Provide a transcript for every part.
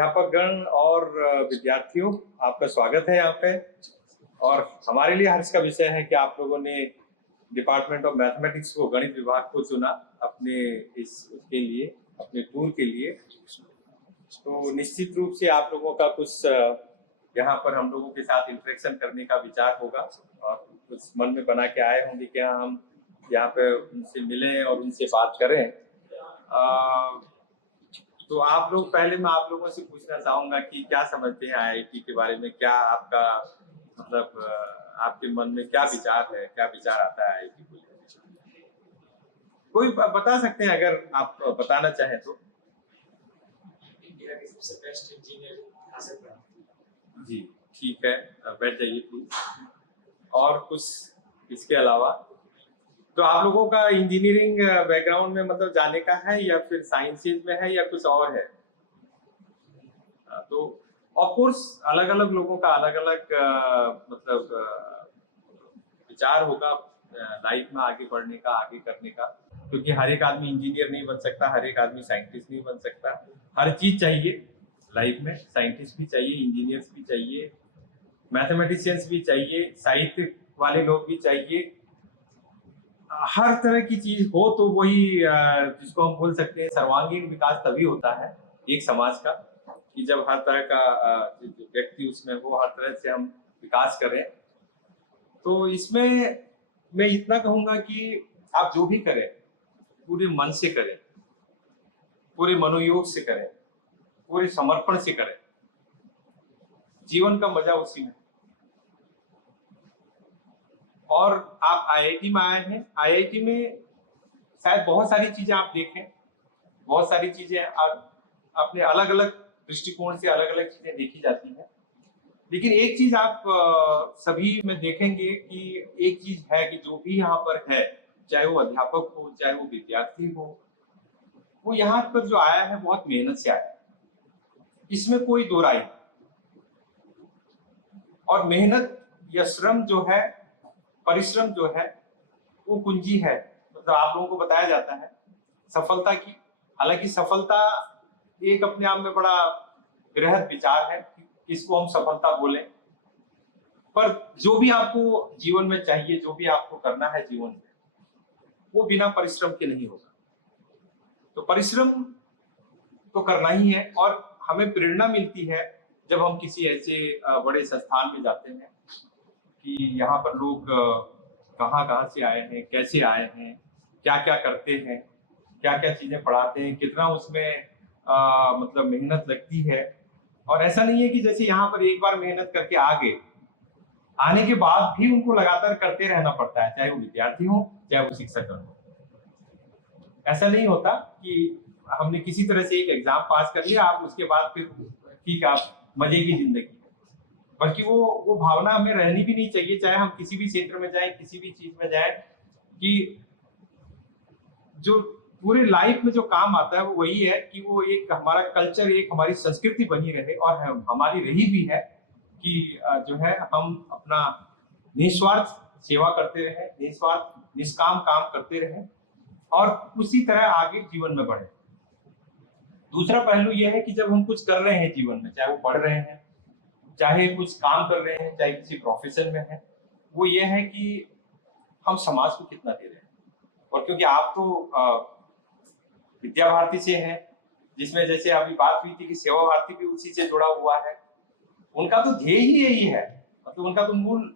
अध्यापक गण और विद्यार्थियों, आपका स्वागत है यहाँ पे। और हमारे लिए हर्ष का विषय है कि आप लोगों ने डिपार्टमेंट ऑफ मैथमेटिक्स को, गणित विभाग को चुना अपने उसके लिए, अपने टूर के लिए। तो निश्चित रूप से आप लोगों का कुछ यहाँ पर हम लोगों के साथ इंटरेक्शन करने का विचार होगा और कुछ मन में बना के आए होंगे कि हम यहाँ पे उनसे मिलें और उनसे बात करें। तो आप लोग, पहले मैं आप लोगों से पूछना चाहूंगा कि क्या समझते हैं आईआईटी के बारे में, क्या आपका मतलब आपके मन में क्या विचार है, क्या विचार आता है आईआईटी को लेकर? कोई बता सकते हैं अगर आप बताना चाहें तो। इंडिया की सबसे बेस्ट इंजीनियर हासिल करा। जी ठीक है, बैठ जाइए प्लीज। और कुछ इसके अलावा तो आप लोगों का इंजीनियरिंग बैकग्राउंड में मतलब जाने का है या फिर साइंसेज में है या कुछ और है? तो ऑफ कोर्स अलग अलग लोगों का अलग अलग मतलब विचार होगा लाइफ में आगे बढ़ने का, आगे करने का, क्योंकि हर एक आदमी इंजीनियर नहीं बन सकता, हर एक आदमी साइंटिस्ट नहीं बन सकता। हर चीज चाहिए लाइफ में, साइंटिस्ट भी चाहिए, इंजीनियर्स भी चाहिए, मैथमेटिशियंस भी चाहिए, साहित्य वाले लोग भी चाहिए। हर तरह की चीज हो तो वही जिसको हम बोल सकते हैं सर्वांगीण विकास तभी होता है एक समाज का, कि जब हर तरह का व्यक्ति उसमें हो, हर तरह से हम विकास करें। तो इसमें मैं इतना कहूंगा कि आप जो भी करें पूरे मन से करें, पूरे मनोयोग से करें, पूरे समर्पण से करें। जीवन का मजा उसी में। और आप आईआईटी में आए हैं, आईआईटी में शायद बहुत सारी चीजें आप देखें, बहुत सारी चीजें अपने अलग अलग दृष्टिकोण से अलग अलग चीजें देखी जाती हैं। लेकिन एक चीज आप सभी में देखेंगे कि एक चीज है कि जो भी यहाँ पर है, चाहे वो अध्यापक हो, चाहे वो विद्यार्थी हो, वो यहाँ पर जो आया है बहुत मेहनत से आया है, इसमें कोई दो राय नहीं। और मेहनत या श्रम जो है, परिश्रम जो है, वो कुंजी है। मतलब आप लोगों को बताया जाता है सफलता की। हालांकि सफलता एक अपने आप में बड़ा बृहद विचार है कि इसको हम सफलता बोलें, पर जो भी आपको जीवन में चाहिए, जो भी आपको करना है जीवन में, वो बिना परिश्रम के नहीं होगा। तो परिश्रम तो करना ही है। और हमें प्रेरणा मिलती है जब हम किसी ऐसे बड़े संस्थान में जाते हैं कि यहाँ पर लोग कहाँ कहाँ से आए हैं, कैसे आए हैं, क्या क्या करते हैं, क्या क्या चीजें पढ़ाते हैं, कितना उसमें मतलब मेहनत लगती है। और ऐसा नहीं है कि जैसे यहाँ पर एक बार मेहनत करके आने के बाद भी उनको लगातार करते रहना पड़ता है, चाहे वो विद्यार्थी हो चाहे वो शिक्षक हो। ऐसा नहीं होता कि हमने किसी तरह से एक एग्जाम पास कर लिया, आप उसके बाद फिर ठीक आप मजे की जिंदगी, बल्कि वो भावना हमें रहनी भी नहीं चाहिए, चाहे हम किसी भी क्षेत्र में जाएं, किसी भी चीज में जाएं, कि जो पूरे लाइफ में जो काम आता है वो वही है कि वो एक हमारा कल्चर, एक हमारी संस्कृति बनी रहे। और हमारी रही भी है कि जो है हम अपना निस्वार्थ सेवा करते रहे, निस्वार्थ निष्काम काम करते रहे और उसी तरह आगे जीवन में बढ़े। दूसरा पहलू यह है कि जब हम कुछ कर रहे हैं जीवन में, चाहे वो पढ़ रहे हैं, चाहे कुछ काम कर रहे हैं, चाहे किसी प्रोफेशन में है, वो ये है कि हम समाज को कितना दे रहे हैं। और क्योंकि आप तो विद्या भारती से हैं, जिसमें जैसे अभी बात हुई थी कि सेवा भारती भी उसी से जुड़ा हुआ है, उनका तो ध्येय ही यही है। मतलब उनका तो मूल,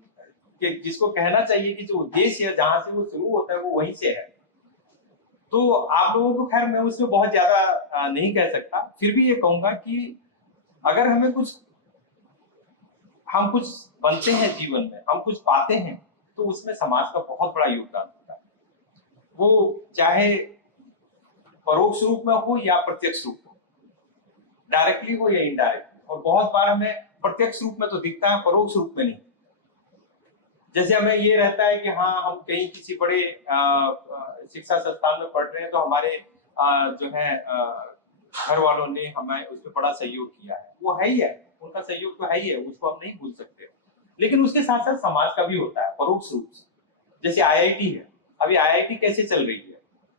जिसको कहना चाहिए कि जो उद्देश्य है, जहां से वो शुरू होता है, वो वहीं से है। तो आप लोगों को, खैर मैं उसमें बहुत ज्यादा नहीं कह सकता, फिर भी ये कहूंगा कि अगर हम कुछ बनते हैं जीवन में, हम कुछ पाते हैं, तो उसमें समाज का बहुत बड़ा योगदान होता है। वो चाहे परोक्ष रूप में हो या प्रत्यक्ष रूप में, डायरेक्टली हो या इनडायरेक्टली। और बहुत बार हमें प्रत्यक्ष रूप में तो दिखता है, परोक्ष रूप में नहीं। जैसे हमें ये रहता है कि हाँ, हम कहीं किसी बड़े शिक्षा संस्थान में पढ़ रहे हैं, तो हमारे जो है घर वालों ने हमें उसमें बड़ा सहयोग किया है। वो है ही है, उनका सहयोग तो है ही है, उसको हम नहीं भूल सकते। लेकिन उसके साथ साथ समाज का भी होता है परोक्ष रूप से। जैसे आईआईटी है, अभी आईआईटी कैसे चल रही है?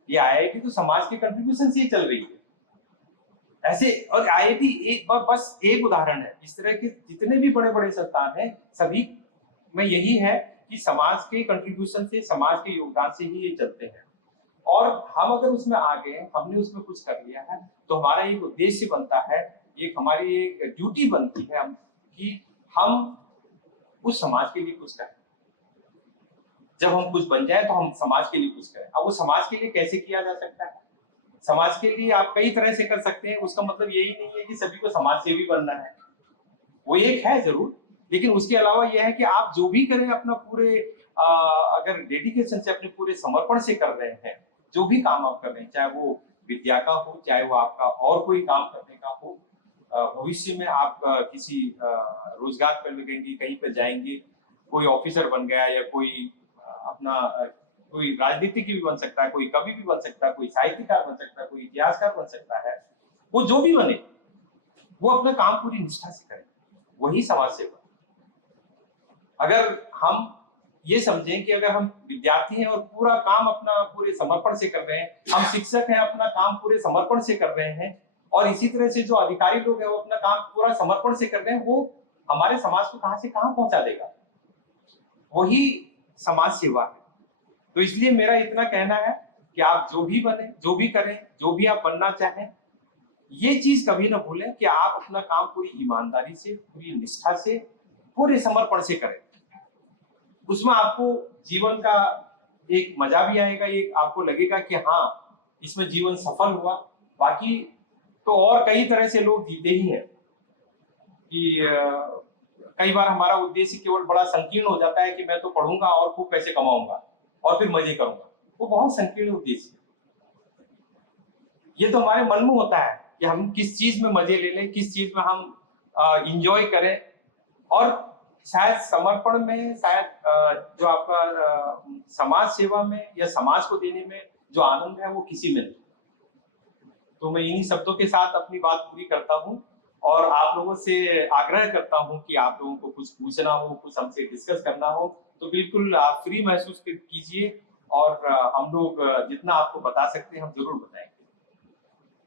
ये आईआईटी तो समाज के कंट्रीब्यूशन से ही चल रही ऐसे और आईआईटी एक बस एक उदाहरण है। इस तरह के जितने भी बड़े बड़े संस्थान हैं सभी में यही है कि समाज के कंट्रीब्यूशन से, समाज के योगदान से ही ये चलते हैं। और हम अगर उसमें आ गए, हमने उसमें कुछ कर लिया है, तो हमारा एक उद्देश्य बनता है, एक हमारी एक ड्यूटी बनती है कि हम उस समाज के लिए कुछ करें। जब हम कुछ बन जाए तो हम समाज के लिए कुछ करें। अब वो समाज के लिए कैसे किया जा सकता है? समाज के लिए आप कई तरह से कर सकते हैं। उसका मतलब यही नहीं है कि सभी को समाज सेवी बनना है, वो एक है जरूर, लेकिन उसके अलावा यह है कि आप जो भी करें अपना पूरे अगर डेडिकेशन से, अपने पूरे समर्पण से कर रहे हैं, जो भी काम आप कर रहे हैं, चाहे वो विद्या का हो, चाहे वो आपका और कोई काम करने का हो, भविष्य में आप किसी रोजगार पर लगेंगे, कहीं पर जाएंगे, कोई ऑफिसर बन गया या कोई अपना कोई राजनीतिक भी बन सकता है, कोई कवि भी बन सकता है, कोई साहित्यकार बन सकता है, कोई इतिहासकार बन सकता है, वो जो भी बने वो अपना काम पूरी निष्ठा से करे, वही समाज सेवा। अगर हम ये समझें कि अगर हम विद्यार्थी हैं और पूरा काम अपना पूरे समर्पण से कर रहे हैं, हम शिक्षक हैं अपना काम पूरे समर्पण से कर रहे हैं, और इसी तरह से जो अधिकारी लोग हैं वो अपना काम पूरा समर्पण से कर रहे हैं, वो हमारे समाज को कहां से कहां पहुंचा देगा, वही समाज सेवा है। तो इसलिए मेरा इतना कहना है कि आप जो भी बने, जो भी करें, जो भी आप बनना चाहें, ये चीज कभी ना भूलें कि आप अपना काम पूरी ईमानदारी से, पूरी निष्ठा से, पूरे समर्पण से करें। उसमें आपको जीवन का एक मजा भी आएगा, एक आपको लगेगा कि हाँ इसमें जीवन सफल हुआ। बाकी तो और कई तरह से लोग जीते ही हैं कि कई बार हमारा उद्देश्य केवल बड़ा संकीर्ण हो जाता है कि मैं तो पढ़ूंगा और खूब पैसे कमाऊंगा और फिर मजे करूंगा। वो बहुत संकीर्ण उद्देश्य है। ये तो हमारे मन में होता है कि हम किस चीज में मजे ले लें, किस चीज में हम इंजॉय करें, और शायद समर्पण में, शायद जो आपका समाज सेवा में या समाज को देने में जो आनंद है वो किसी में नहीं। तो मैं इन्हीं शब्दों के साथ अपनी बात पूरी करता हूँ और आप लोगों से आग्रह करता हूँ कि आप लोगों को कुछ पूछना हो, कुछ हमसे डिस्कस करना हो तो बिल्कुल आप फ्री महसूस कीजिए, और हम लोग जितना आपको बता सकते हैं हम जरूर बताएंगे।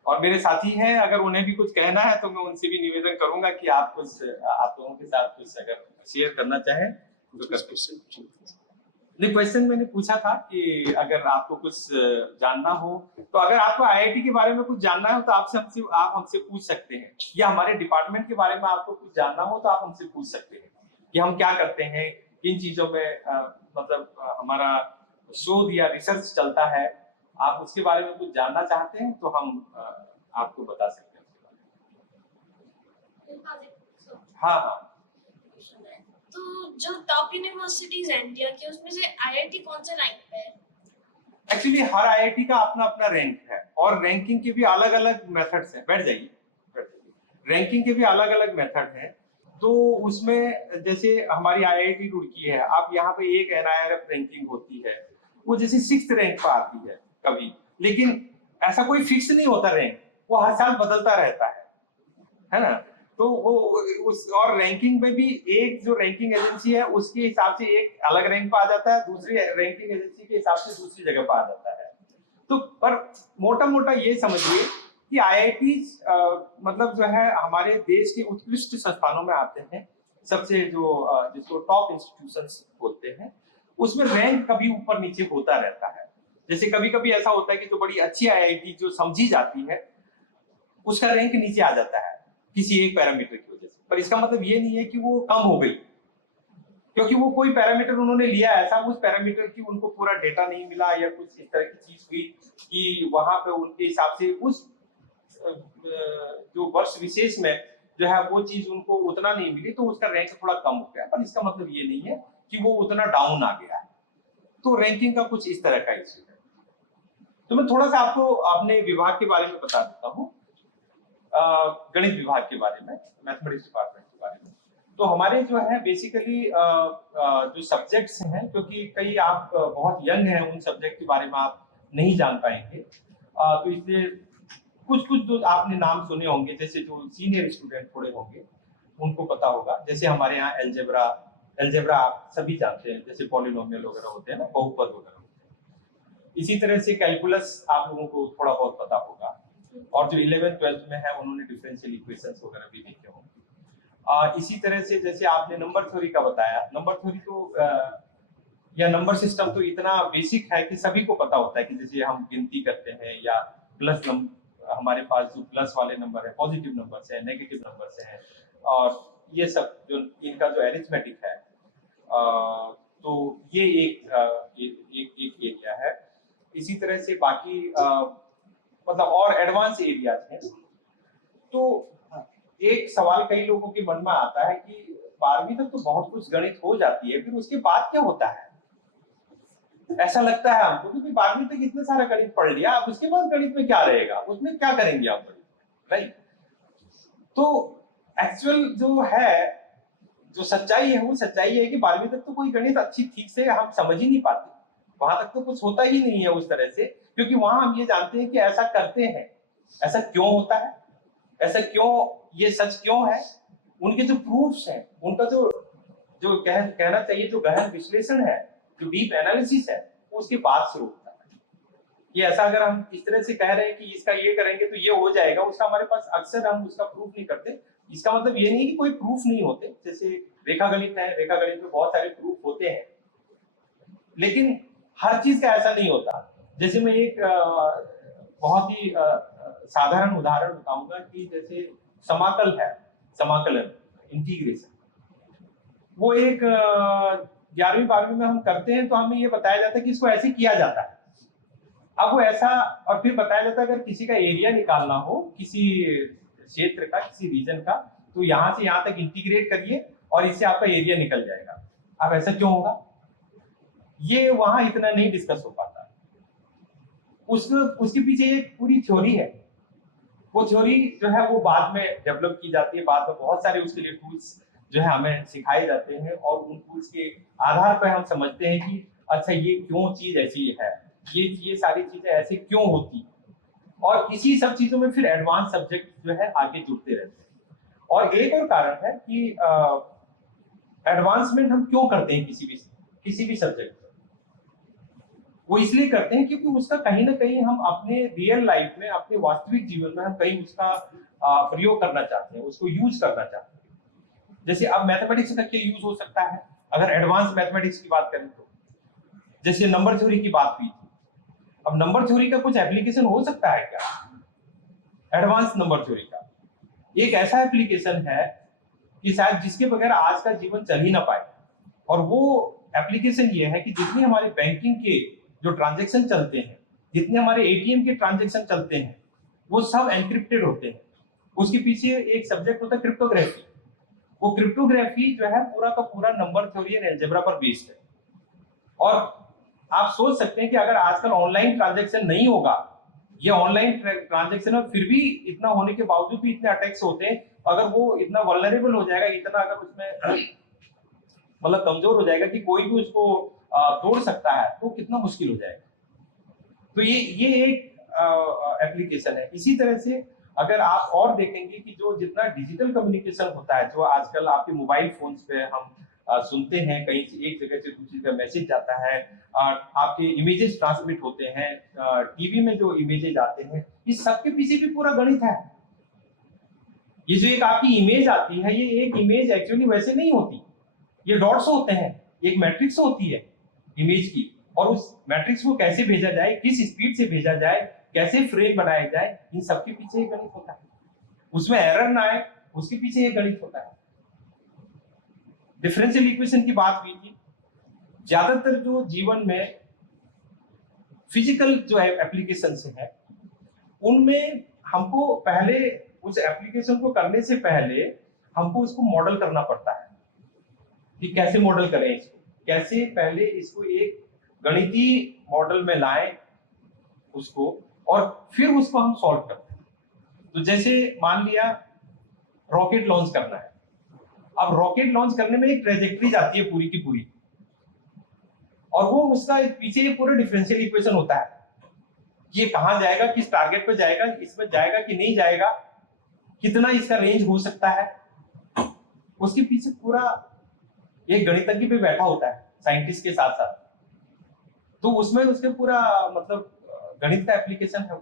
और मेरे साथी हैं, अगर उन्हें भी कुछ कहना है तो मैं उनसे भी निवेदन करूंगा कि आप कुछ आप लोगों के साथ कुछ अगर शेयर करना चाहें तो कर सकते हैं। नहीं, क्वेश्चन मैंने पूछा था कि अगर आपको कुछ जानना हो, तो अगर आपको आईआईटी के बारे में कुछ जानना है तो आप हमसे पूछ सकते हैं, या हमारे डिपार्टमेंट के बारे में आपको कुछ जानना हो तो आप हमसे पूछ सकते हैं कि हम क्या करते हैं, किन चीजों में मतलब हमारा शोध या रिसर्च चलता है। आप उसके बारे में कुछ जानना चाहते हैं तो हम आपको बता सकते हैं। हाँ हाँ, तो जो टॉप यूनिवर्सिटीज हैं इंडिया की, उसमें से आईआईटी कौन से रैंक पे है? एक्चुअली हर आईआईटी का अपना अपना रैंक है, और रैंकिंग के भी अलग अलग मेथड्स हैं। बैठ जाइए। रैंकिंग के भी अलग अलग मेथड हैं। तो उसमें जैसे हमारी आईआईटी रुड़की है, आप यहाँ पे एक एनआईआरएफ रैंकिंग होती है, वो जैसे 6th रैंक पर आती है कभी, लेकिन ऐसा कोई फिक्स नहीं होता रैंक, वो हर साल बदलता रहता है ना। तो वो उस और रैंकिंग में भी एक जो रैंकिंग एजेंसी है उसके हिसाब से एक अलग रैंक पे आ जाता है, दूसरी रैंकिंग एजेंसी के हिसाब से दूसरी जगह पे आ जाता है। तो पर मोटा मोटा ये समझिए कि आईआईटी मतलब जो है हमारे देश के उत्कृष्ट संस्थानों में आते हैं, सबसे जो जिसको टॉप इंस्टीट्यूशंस बोलते हैं, उसमें रैंक कभी ऊपर नीचे होता रहता है। जैसे कभी कभी ऐसा होता है कि जो बड़ी अच्छी आईआईटी जो समझी जाती है उसका रैंक नीचे आ जाता है किसी एक पैरामीटर की वजह से, पर इसका मतलब ये नहीं है कि वो कम हो गई, क्योंकि वो कोई पैरामीटर उन्होंने लिया ऐसा, उस पैरामीटर की उनको पूरा डेटा नहीं मिला या कुछ इस तरह की चीज हुई कि वहां पे उनके हिसाब से उस जो वर्ष विशेष में जो है वो चीज उनको उतना नहीं मिली, तो उसका रैंक थोड़ा कम हो गया। पर इसका मतलब ये नहीं है कि वो उतना डाउन आ गया है। तो रैंकिंग का कुछ इस तरह का इश्यू है। तो मैं थोड़ा सा आपको अपने विभाग के बारे में बता देता हूँ, गणित विभाग के बारे में, मैथमेटिक्स डिपार्टमेंट के बारे में। तो हमारे जो है बेसिकली जो सब्जेक्ट्स हैं, क्योंकि कई आप बहुत यंग हैं, उन सब्जेक्ट के बारे में आप नहीं जान पाएंगे, तो इसलिए कुछ कुछ जो आपने नाम सुने होंगे, जैसे जो सीनियर स्टूडेंट थोड़े होंगे उनको पता होगा। जैसे हमारे यहाँ एल्जेब्रा आप सभी जानते हैं, जैसे पॉलिनोमियल वगैरह होते हैं ना, बहुपद वगैरह होते हैं। इसी तरह से कैलकुलस आप लोगों को थोड़ा बहुत पता होगा। और जो 11th 12th में है उन्होंने डिफरेंशियल इक्वेशंस वगैरह भी देखे होंगे। इसी तरह से जैसे आपने नंबर थ्योरी का बताया, नंबर थ्योरी तो या नंबर सिस्टम तो इतना बेसिक है कि सभी को पता होता है कि जैसे हम गिनती करते हैं या प्लस नंबर, हमारे पास जो प्लस वाले नंबर है, पॉजिटिव नंबर्स है, नेगेटिव नंबर्स हैं, और ये सब जो इनका जो एरिथमेटिक है, तो ये एक एरिया है। इसी तरह से बाकी मतलब और एडवांस एरियाज हैं। तो एक सवाल कई लोगों के मन में आता है कि 12वीं तक तो बहुत कुछ गणित हो जाती है, फिर उसके बाद क्या होता है? ऐसा लगता है हमको कि 12वीं तक इतना सारा गणित पढ़ लिया, अब उसके बाद गणित में क्या रहेगा, उसमें क्या करेंगे आप, राइट? तो एक्चुअल जो है, जो सच्चाई है, वो सच्चाई है कि 12वीं तक तो कोई गणित अच्छी ठीक से हम समझ ही नहीं पाते, वहां तक तो कुछ होता ही नहीं है उस तरह से, क्योंकि वहां हम ये जानते हैं कि ऐसा करते हैं, ऐसा क्यों होता है, ऐसा क्यों, ये सच क्यों है, उनके जो प्रूफ्स हैं, उनका जो कहना चाहिए जो गहन विश्लेषण है, जो डीप एनालिसिस है, वो उसके बाद से होता है। ये ऐसा अगर हम इस तरह से कह रहे हैं कि इसका ये करेंगे तो ये हो जाएगा, उसका हमारे पास अक्सर हम उसका प्रूफ नहीं करते। इसका मतलब ये नहीं कि कोई प्रूफ नहीं होते, जैसे रेखा गणित है, रेखा गणित में बहुत सारे प्रूफ होते हैं, लेकिन हर चीज का ऐसा नहीं होता। जैसे मैं एक बहुत ही साधारण उदाहरण बताऊंगा कि जैसे समाकल है, समाकलन, इंटीग्रेशन, वो एक 11वीं 12वीं में हम करते हैं तो हमें ये बताया जाता है कि इसको ऐसे किया जाता है। अब वो ऐसा, और फिर बताया जाता है अगर किसी का एरिया निकालना हो, किसी क्षेत्र का, किसी रीजन का, तो यहाँ से यहाँ तक इंटीग्रेट करिए और इससे आपका एरिया निकल जाएगा। अब ऐसा क्यों होगा? ये वहां इतना नहीं डिस्कस हो पाता। उसके पीछे एक पूरी थ्योरी है। वो थ्योरी जो है वो बाद में डेवलप की जाती है, बाद में बहुत सारे उसके लिए टूल्स जो है हमें सिखाए जाते हैं, और उन टूल्स के आधार पर हम समझते हैं कि अच्छा ये क्यों चीज ऐसी है, ये सारी चीजें ऐसे क्यों होती, और इसी सब चीजों में फिर एडवांस सब्जेक्ट जो है आगे जुड़ते रहते हैं। और एक और कारण है कि एडवांसमेंट हम क्यों करते हैं किसी भी सब्जेक्ट में, वो इसलिए करते हैं क्योंकि उसका कहीं ना कहीं हम अपने रियल लाइफ में, अपने वास्तविक जीवन में हम कहीं उसका प्रयोग करना चाहते हैं, उसको यूज करना चाहते हैं। जैसे अब मैथमेटिक्स का क्या यूज हो सकता है अगर एडवांस मैथमेटिक्स की बात करें तो, जैसे नंबर थ्योरी की बात हुई थी, अब नंबर थ्योरी का कुछ एप्लीकेशन हो सकता है क्या? एडवांस नंबर थ्योरी का एक ऐसा एप्लीकेशन है कि शायद जिसके बगैर आज का जीवन चल ही ना पाए, और वो एप्लीकेशन ये है कि जितनी हमारे बैंकिंग के जो ट्रांजैक्शन चलते हैं, जितने हमारे एटीएम के ट्रांजैक्शन चलते हैं, वो सब एनक्रिप्टेड होते हैं। उसके पीछे एक सब्जेक्ट होता है क्रिप्टोग्राफी। वो क्रिप्टोग्राफी जो है पूरा का पूरा नंबर थ्योरी एंड अलजेब्रा पर बेस्ड है। और आप सोच सकते हैं कि अगर आजकल ऑनलाइन ट्रांजैक्शन नहीं होगा, ये ऑनलाइन ट्रांजैक्शन है, फिर भी इतना होने के बावजूद भी इतने अटैक्स होते हैं, अगर वो इतना वल्नरेबल हो जाएगा, इतना अगर उसमें मतलब कमजोर हो जाएगा कि कोई भी उसको तोड़ सकता है, तो कितना मुश्किल हो जाएगा। तो ये एक एप्लीकेशन है। इसी तरह से अगर आप और देखेंगे कि जो जितना डिजिटल कम्युनिकेशन होता है, जो आजकल आपके मोबाइल फोन्स पे हम सुनते हैं, कहीं से एक जगह से दूसरी जगह मैसेज जाता है, आपके इमेजेस ट्रांसमिट होते हैं, टीवी में जो इमेजेस आते हैं, इस सबके पीछे भी पूरा गणित है। ये जो एक आपकी इमेज आती है, ये एक इमेज एक्चुअली वैसे नहीं होती, ये डॉट्स होते हैं, एक मैट्रिक्स होती है इमेज की, और उस मैट्रिक्स को कैसे भेजा जाए, किस स्पीड से भेजा जाए, कैसे फ्रेम बनाया जाए, इन सबके पीछे एक गणित होता है। उसमें एरर ना आए, उसके पीछे एक गणित होता है। डिफरेंशियल इक्वेशन की बात हुई थी। ज्यादातर जो जीवन में फिजिकल जो एप्लीकेशंस है, उनमें हमको पहले उस एप्लीकेशन को करने से पहले हमको उसको मॉडल करना पड़ता है कि कैसे मॉडल करें इसको, कैसे पहले इसको एक गणितीय मॉडल में लाएं उसको, और फिर उसको हम सॉल्व करते हैं। तो जैसे मान लिया रॉकेट लॉन्च करना है, अब रॉकेट लॉन्च करने में एक ट्रेजेक्टरी जाती है पूरी की पूरी, और वो उसका पीछे पूरा डिफरेंशियल इक्वेशन होता है, ये कहां जाएगा, किस टारगेट पे जाएगा, इसमें जाएगा कि नहीं जाएगा, कितना इसका रेंज हो सकता है, उसके पीछे पूरा एक गणितज्ञ भी बैठा होता है साइंटिस्ट के साथ साथ। तो उसमें उसके पूरा मतलब गणित का एप्लीकेशन है।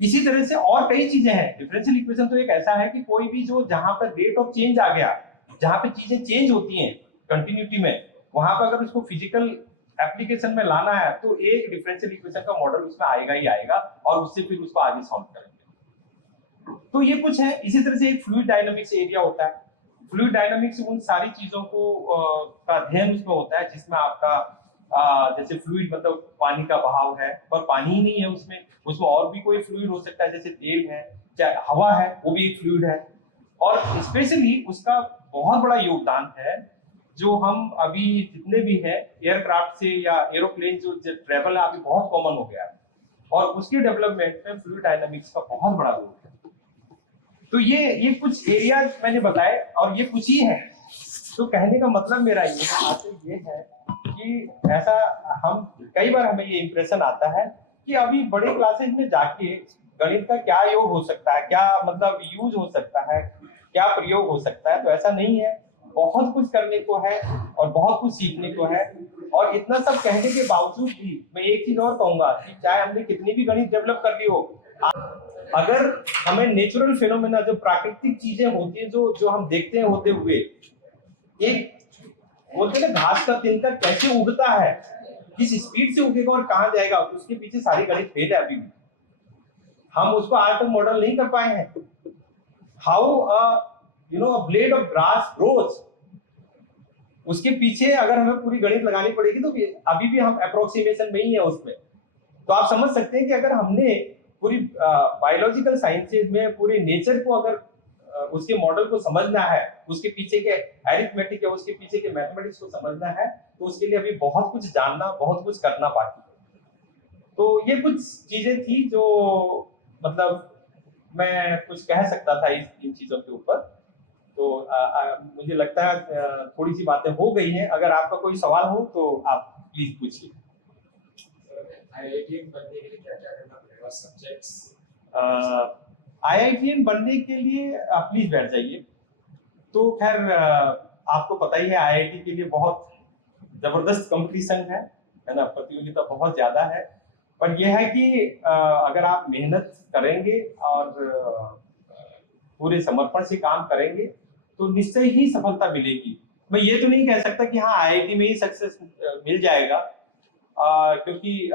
इसी तरह से और कई चीजें हैं। डिफरेंशियल इक्वेशन तो एक ऐसा है कि कोई भी जो जहां पर रेट ऑफ चेंज आ गया, जहां पे चीजें चेंज होती हैं कंटिन्यूटी में, वहां पर अगर उसको फिजिकल एप्लीकेशन में लाना है तो एक डिफरेंशियल इक्वेशन का मॉडल उसमें आएगा ही आएगा, और उससे फिर उसको आगे सॉल्व करेंगे। तो ये कुछ है। इसी तरह से एक फ्लूइड डायनामिक्स एरिया होता है। फ्लूइड डायनामिक्स उन सारी चीजों को का अध्ययन उसमें होता है जिसमें आपका जैसे फ्लूइड मतलब पानी का बहाव है, पर पानी ही नहीं है उसमें और भी कोई फ्लूइड हो सकता है, जैसे तेल है, चाहे हवा है, वो भी एक फ्लूइड है। और स्पेशली उसका बहुत बड़ा योगदान है जो हम अभी जितने भी हैं एयरक्राफ्ट से या एरोप्लेन जो ट्रेवल है अभी बहुत कॉमन हो गया है, और उसके डेवलपमेंट में फ्लूइड डायनामिक्स का बहुत बड़ा रोल है। तो ये कुछ एरिया मैंने बताए और ये कुछ ही है। तो कहने का मतलब मेरा ये है कि ऐसा हम कई बार हमें ये इंप्रेशन आता है कि अभी बड़े क्लासेज में जाके गणित का क्या योग हो सकता है, क्या मतलब यूज हो सकता है, क्या प्रयोग हो सकता है। तो ऐसा नहीं है, बहुत कुछ करने को है और बहुत कुछ सीखने को है। और इतना सब कहने के बावजूद भी मैं एक चीज और कहूंगा कि चाहे हमने कितनी भी गणित डेवलप कर ली हो, अगर हमें नेचुरल फिनोमेना जो प्राकृतिक चीजें होती है जो हम देखते हैं होते हुए, एक बोलते हैं घास का तिनका कैसे उगता है, किस स्पीड से उगेगा और कहां जाएगा, उसके पीछे सारी गणित फेल है। अभी भी हम उसको आज तक मॉडल नहीं कर पाए हैं। How a blade of grass grows, उसके पीछे अगर हमें पूरी गणित लगानी पड़ेगी तो अभी भी हम अप्रोक्सीमेशन में ही है उसमें। तो आप समझ सकते हैं कि अगर हमने पूरी बायोलॉजिकल साइंसेज में पूरे नेचर को अगर उसके मॉडल को समझना है, उसके पीछे के अरिथमेटिक या उसके पीछे के मैथमेटिक्स को समझना है, तो उसके लिए अभी बहुत कुछ जानना, बहुत कुछ करना बाकी है। तो ये कुछ चीजें थी जो मतलब मैं कुछ कह सकता था इन चीजों के ऊपर। तो मुझे लगता है थोड़ी सी बातें हो गई हैं। अगर आपका कोई सवाल हो तो आप प्लीज पूछिए। आईआईटीएन बनने के लिए क्या क्या करना पड़ेगा, सब्जेक्ट्स? आईआईटीएन बनने के लिए प्लीज बैठ जाइए। तो खैर आपको पता ही है आईआईटी के लिए बहुत जबरदस्त कंपटीशन है ना, प्रतियोगिता बहुत ज्यादा है। पर यह है कि अगर आप मेहनत करेंगे और पूरे समर्पण से काम करेंगे तो निश्चय ही सफलता मिलेगी। मैं ये तो नहीं कह सकता कि हाँ आईआईटी में ही सक्सेस मिल जाएगा, क्योंकि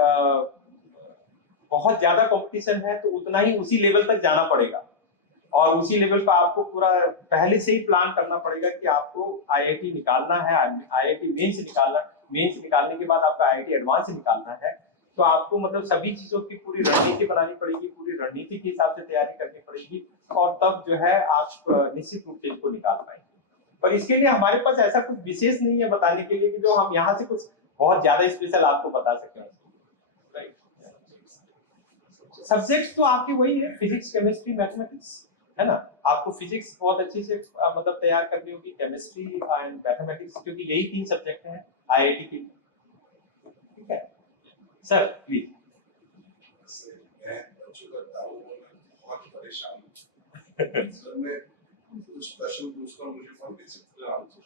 बहुत ज्यादा कंपटीशन है, तो उतना ही उसी लेवल तक जाना पड़ेगा और उसी लेवल पर आपको पूरा पहले से ही प्लान करना पड़ेगा कि आपको आईआईटी निकालना है, आईआईटी मेंस निकालना, मेंस निकालने के बाद आपका आईआईटी एडवांस निकालना है। तो आपको मतलब सभी चीजों की पूरी रणनीति बनानी पड़ेगी, पूरी रणनीति के हिसाब से तैयारी करनी पड़ेगी, और तब जो है आप निश्चित रूप से इसको निकाल पाएंगे। पर इसके लिए हमारे पास ऐसा कुछ विशेष नहीं है बताने के लिए कि जो हम यहाँ से कुछ बहुत ज्यादा स्पेशल आपको बता सकें। सब्जेक्ट्स तो आपके वही है, फिजिक्स, केमिस्ट्री, मैथमेटिक्स, है ना। आपको फिजिक्स बहुत अच्छी से मतलब तैयार करनी होगी, केमिस्ट्री एंड मैथमेटिक्स, क्योंकि यही 3 सब्जेक्ट हैं आईआईटी के। ठीक है सर, प्लीज। मैं बच्चों का दाऊ बहुत परेशान हूँ सर। मैं कुछ प्रश्न पूछता हूँ, मुझे बहुत बेसिक आंसर,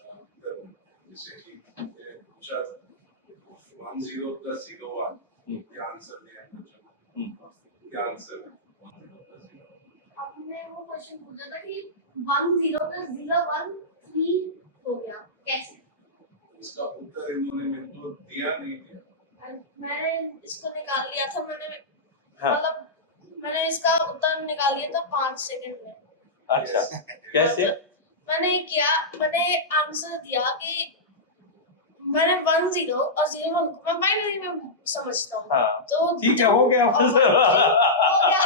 जैसे कि मैंने पूछा 1 0 + 0 1 क्या आंसर दिया है, क्या आंसर है? आपने वो क्वेश्चन पूछा था कि 1 0 + 0 1 3 हो गया, कैसे? इसका उत्तर इन्होंने मेरे को दिया नहीं दिया। मैंने इसको निकाल लिया था, हाँ। मतलब मैंने इसका उत्तर निकाल लिया था 5 सेकंड में। अच्छा, कैसे? मैंने आंसर दिया कि मैंने 1 0 और 0 1 मैं बाइनरी में समझता हूँ। हाँ, तो ठीक है, हो गया। हो गया।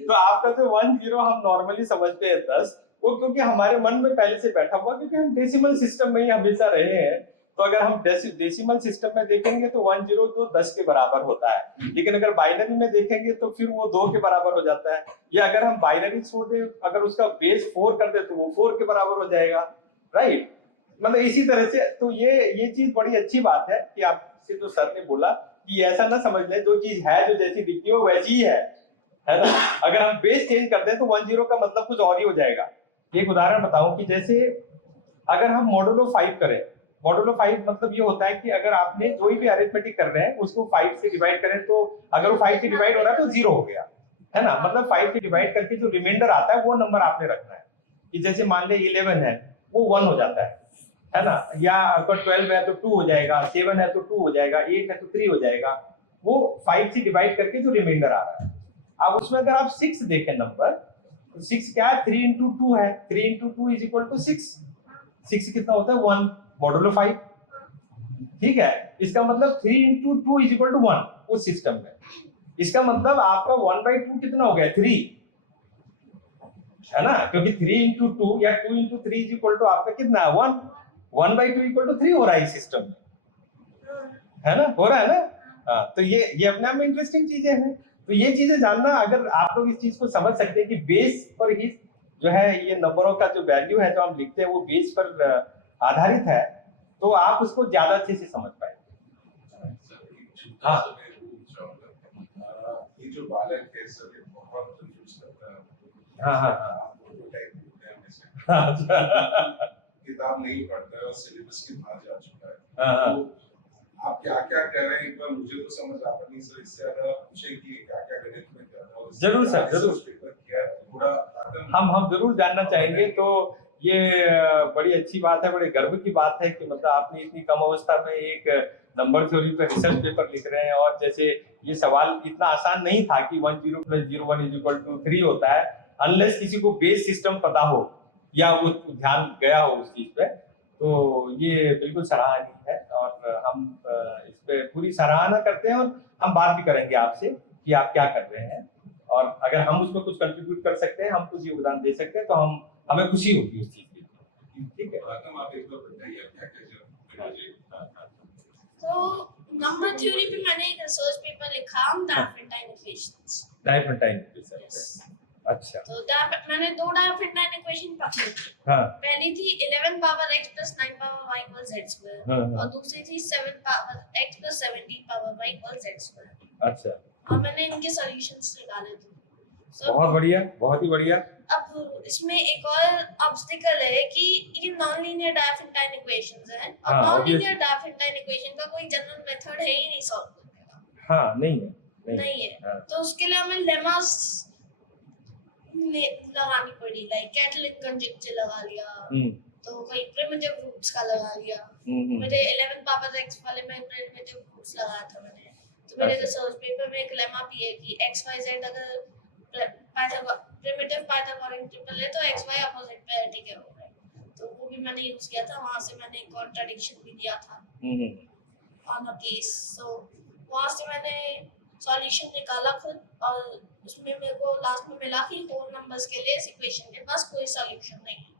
तो आपका जो 1 0 हम नॉर्मली समझते हैं 10, वो क्योंकि हमारे मन में पहले से बैठा हुआ, क्योंकि हम डेसिमल सिस्टम में ही हमेशा रहे हैं। तो अगर हम डेसिमल सिस्टम में देखेंगे तो 1 0 तो 10 के बराबर होता है, लेकिन अगर बाइनरी में देखेंगे तो फिर वो 2 के बराबर हो जाता है। या अगर हम बाइनरी छोड़ दें, अगर उसका बेस 4 कर दे तो वो 4 के बराबर हो जाएगा, राइट। मतलब इसी तरह से तो ये चीज बड़ी अच्छी बात है कि आपसे जो सर ने बोला कि ऐसा ना समझ लें जो चीज है, जो जैसी दिखती है वो वैसी ही है ना। अगर हम बेस चेंज कर दें तो 1 0 का मतलब कुछ और ही हो जाएगा। एक उदाहरण बताऊं कि जैसे अगर हम मॉडुलो 5 करें, मॉडुलो 5 मतलब ये होता है कि अगर आपने कोई भी अरिथमेटिक कर रहे हैं उसको 5 से डिवाइड करें, तो अगर वो 5 से डिवाइड हो रहा है तो 0 हो गया। है ना, मतलब 5 से डिवाइड करके जो रिमाइंडर आता है वो नंबर आपने रखना है। कि जैसे मान ले 11 है वो 1 हो जाता है ना, या अगर 12 है तो 2 हो जाएगा, 7 है तो 2 हो जाएगा, 8 है तो 3 हो जाएगा, वो 5 से डिवाइड करके जो रिमाइंडर आ रहा है। अब उसमें अगर आप 6 देखें नंबर, तो 6 क्या है, 3 into 2 है, 3 into 2 is equal to 6। 6 कितना होता है, 1 मॉडुलो 5, ठीक है। इसका मतलब 3 into 2 is equal to 1 उस सिस्टम में। इसका मतलब आपका 1/2 कितना हो गया, 3, है ना, क्योंकि 3 into 2 या 2 into 3 is equal to आपका कितना है, 1। 1/2 equal to 3 हो रहा है इस सिस्टम में, है ना, हो रहा है ना। हाँ, तो ये अपने आप में इंटरेस्टिंग चीजें हैं। तो ये चीजें जानना, अगर आप लोग इस चीज को समझ सकते हैं कि बेस पर ही जो है ये नंबरों का जो वैल्यू है जो हम लिखते हैं वो बेस पर आधारित है, तो आप उसको ज्यादा अच्छे से समझ पाएंगे। हाँ। ये जो बालक है सर, ये बहुत कंफ्यूज करता है। हाँ। किताब नहीं पढ़ता है और सिलेबस के बाहर जा चुका है। हाँ। तो आप क्या क्या कह रहे हैं, एक बार मुझे तो समझ आता नहीं सर। इससे अगर आप पूछे कि क्या क्या गणित में कर रहा हूँ, जरूर सर, जरूर थोड़ा हम जरूर जानना चाहेंगे। तो ये बड़ी अच्छी बात है, बड़े गर्व की बात है कि मतलब आपने इतनी कम अवस्था में एक नंबर थ्योरी पर रिसर्च पेपर लिख रहे हैं। और जैसे ये सवाल इतना आसान नहीं था कि 10 + 01 = 3 होता है, अनलेस किसी को बेस सिस्टम पता हो या वो ध्यान गया हो उस चीज पे। तो ये बिल्कुल सराहनीय है और हम इस पे पूरी सराहना करते हैं और हम बात भी करेंगे आपसे कि आप क्या कर रहे हैं, और अगर हम उसमें कुछ कंट्रीब्यूट कर सकते हैं, हम कुछ योगदान दे सकते हैं, तो हमें खुशी होगी उस चीज की, ठीक है। आप एक बार बताइए क्या क्या तो नंबर थ्योरी पे मैंने एक रिसर्च पेपर लिखा, डायफेंटाइन इक्वेशंस। डायफेंटाइन इक्वेशन, अच्छा। तो मैंने 2 डायफेंटाइन इक्वेशन पढ़ी। हाँ। पहली थी 11 power x + 9 power y = z², हाँ। और दूसरी थी 7 power x + 17 power y = z²। अच्छा, और मैंने इनके सॉल्यूशंस निकाले थे। बहुत बढ़िया, बहुत ही बढ़िया। अब इसमें एक और ऑब्स्टिकल है कि ये नॉन लीनियर डायफेंटाइन इक्वेशंस हैं, और हाँ, नॉन obvious। लीनियर डायफेंटाइन इक्वेशन का कोई जनरल मेथड है ही नहीं सॉल्व करने का। हाँ, नहीं है, नहीं है। हाँ। तो उसके लिए हमें लेमास लगानी पड़ी, लाइक कैटलिक कंजक्चर लगा लिया, तो कोई प्रिमिटिव रूट्स का लगा लिया। मेरे 11 पावर x वाले में प्रिमिटिव रूट्स लगाया था मैंने। तो मेरे रिसर्च पेपर में एक लेमा भी है कि xyz अगर प्रिमिटिव पाइथागोरन ट्रिपल है तो xy अपोजिट पैरिटी के हो गए। तो वो भी मैंने यूज किया था, वहां से मैंने एक कॉन्ट्रडिक्शन भी दिया था ऑन अ केस। सो वहां से मैंने सॉल्यूशन निकाला खुद, और उसमें मेरे को लास्ट में मिला कि होल नंबर्स के लिए इस इक्वेशन के पास कोई सॉल्यूशन नहीं है।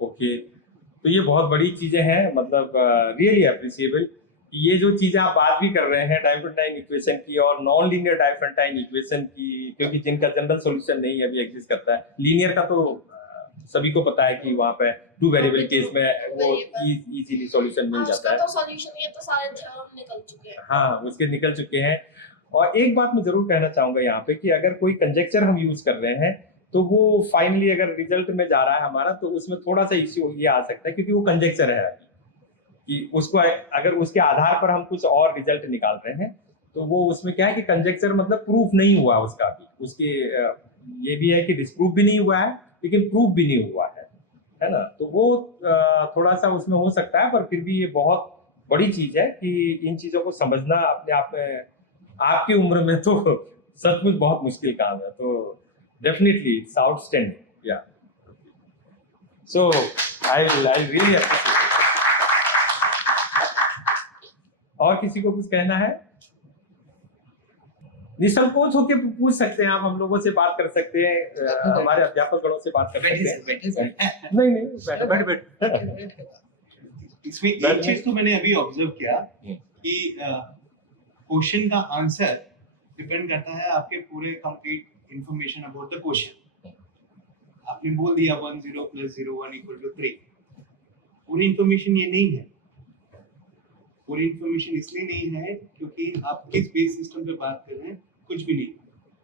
ओके, तो ये बहुत बड़ी चीजें हैं, मतलब रियली अप्रिशिएबल। ये जो चीजें आप बात भी कर रहे हैं डायफेंटाइन इक्वेशन की और नॉन लीनियर डायफेंटाइन इक्वेशन की, क्योंकि जिनका जनरल सॉल्यूशन नहीं अभी एग्जिस्ट करता है। लीनियर का तो सभी को पता है कि वहां पे 2 वेरिएबल केस में वो इजीली सॉल्यूशन मिल जाता है। उसका तो सॉल्यूशन ये तो सारे थ्योरम निकल चुके हैं। हाँ, उसके निकल चुके हैं। और एक बात मैं जरूर कहना चाहूंगा यहाँ पे कि अगर कोई कंजेक्चर हम यूज कर रहे हैं तो वो फाइनली अगर रिजल्ट में जा रहा है हमारा, तो उसमें थोड़ा सा इश्यू ये आ सकता है, क्योंकि वो कंजेक्चर है अभी, कि उसको अगर उसके आधार पर हम कुछ और रिजल्ट निकाल रहे हैं, तो वो उसमें क्या है कि कंजेक्चर मतलब प्रूफ नहीं हुआ उसका अभी। उसके ये भी है कि डिस्प्रूव भी नहीं हुआ है, लेकिन प्रूफ भी नहीं हुआ है ना। तो वो थोड़ा सा उसमें हो सकता है, पर फिर भी ये बहुत बड़ी चीज है कि इन चीजों को समझना अपने आप में आपकी उम्र में तो सचमुच बहुत मुश्किल काम है। तो डेफिनेटली इट्स आउटस्टैंडिंग, या सो आई रियली अप्रिशिएट। और किसी को कुछ कहना है? निसंकोच होके पूछ सकते हैं आप, हम लोगों से बात कर सकते हैं, हमारे अध्यापक गणों से बात कर सकते हैं। नहीं बैठ। इसमें एक चीज तो मैंने अभी ऑब्जर्व किया कि क्वेश्चन का आंसर डिपेंड करता है आपके पूरे complete information about the question. आपने बोल दिया 10 + 01 = 3, पूरी इंफॉर्मेशन ये नहीं है। पूरी इंफॉर्मेशन इसलिए नहीं है क्योंकि आप किस बेस सिस्टम पे बात कर रहे हैं, कुछ भी नहीं।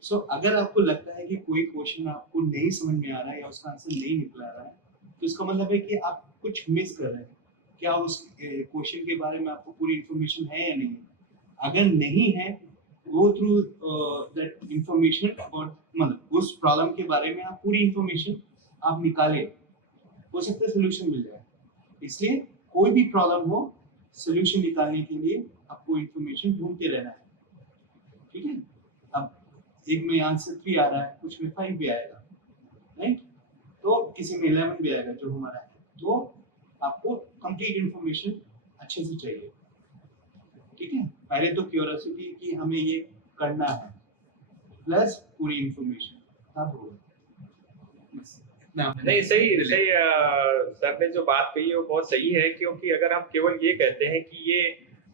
सो अगर आपको लगता है कि कोई क्वेश्चन आपको नहीं समझ में आ रहा है या उसका आंसर नहीं निकल आ रहा है, तो इसका मतलब है कि आप कुछ मिस कर रहे हैं। क्या उस क्वेश्चन के बारे में आपको पूरी इंफॉर्मेशन है या नहीं है? अगर नहीं है go through that information about मतलब उस प्रॉब्लम के बारे में आप पूरी इंफॉर्मेशन आप निकाले, हो सकता है सोल्यूशन मिल जाए। इसलिए कोई भी प्रॉब्लम हो, सोल्यूशन निकालने के लिए आपको इंफॉर्मेशन ढूंढते रहना है, ठीक है। अब एक में आंसर 3 आ रहा है, कुछ में 5 भी आएगा, राइट, तो किसी में 11 भी आएगा जो हमारा है। तो आपको कंप्लीट इंफॉर्मेशन अच्छे से चाहिए, ठीक है। पहले तो क्यूरियोसिटी कि हमें ये करना है, प्लस पूरी इंफॉर्मेशन तब होगा। नहीं, सही सही सर ने जो बात कही है वो बहुत सही है, क्योंकि अगर हम केवल ये कहते हैं कि ये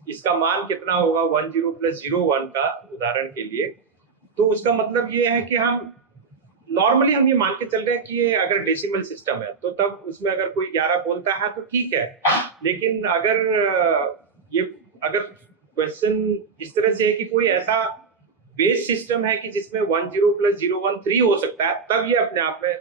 इसका मान कितना होगा 10 + 01 का उदाहरण के लिए, तो उसका मतलब ये है कि हम नॉर्मली हम ये मान के चल रहे हैं कि ये अगर डेसिमल सिस्टम है तो तब उसमें अगर कोई 11 बोलता है तो ठीक है, लेकिन अगर क्वेश्चन इस तरह से है कि कोई ऐसा बेस सिस्टम है कि जिसमें 10 + 01 3 हो सकता है, तब ये अपने आप में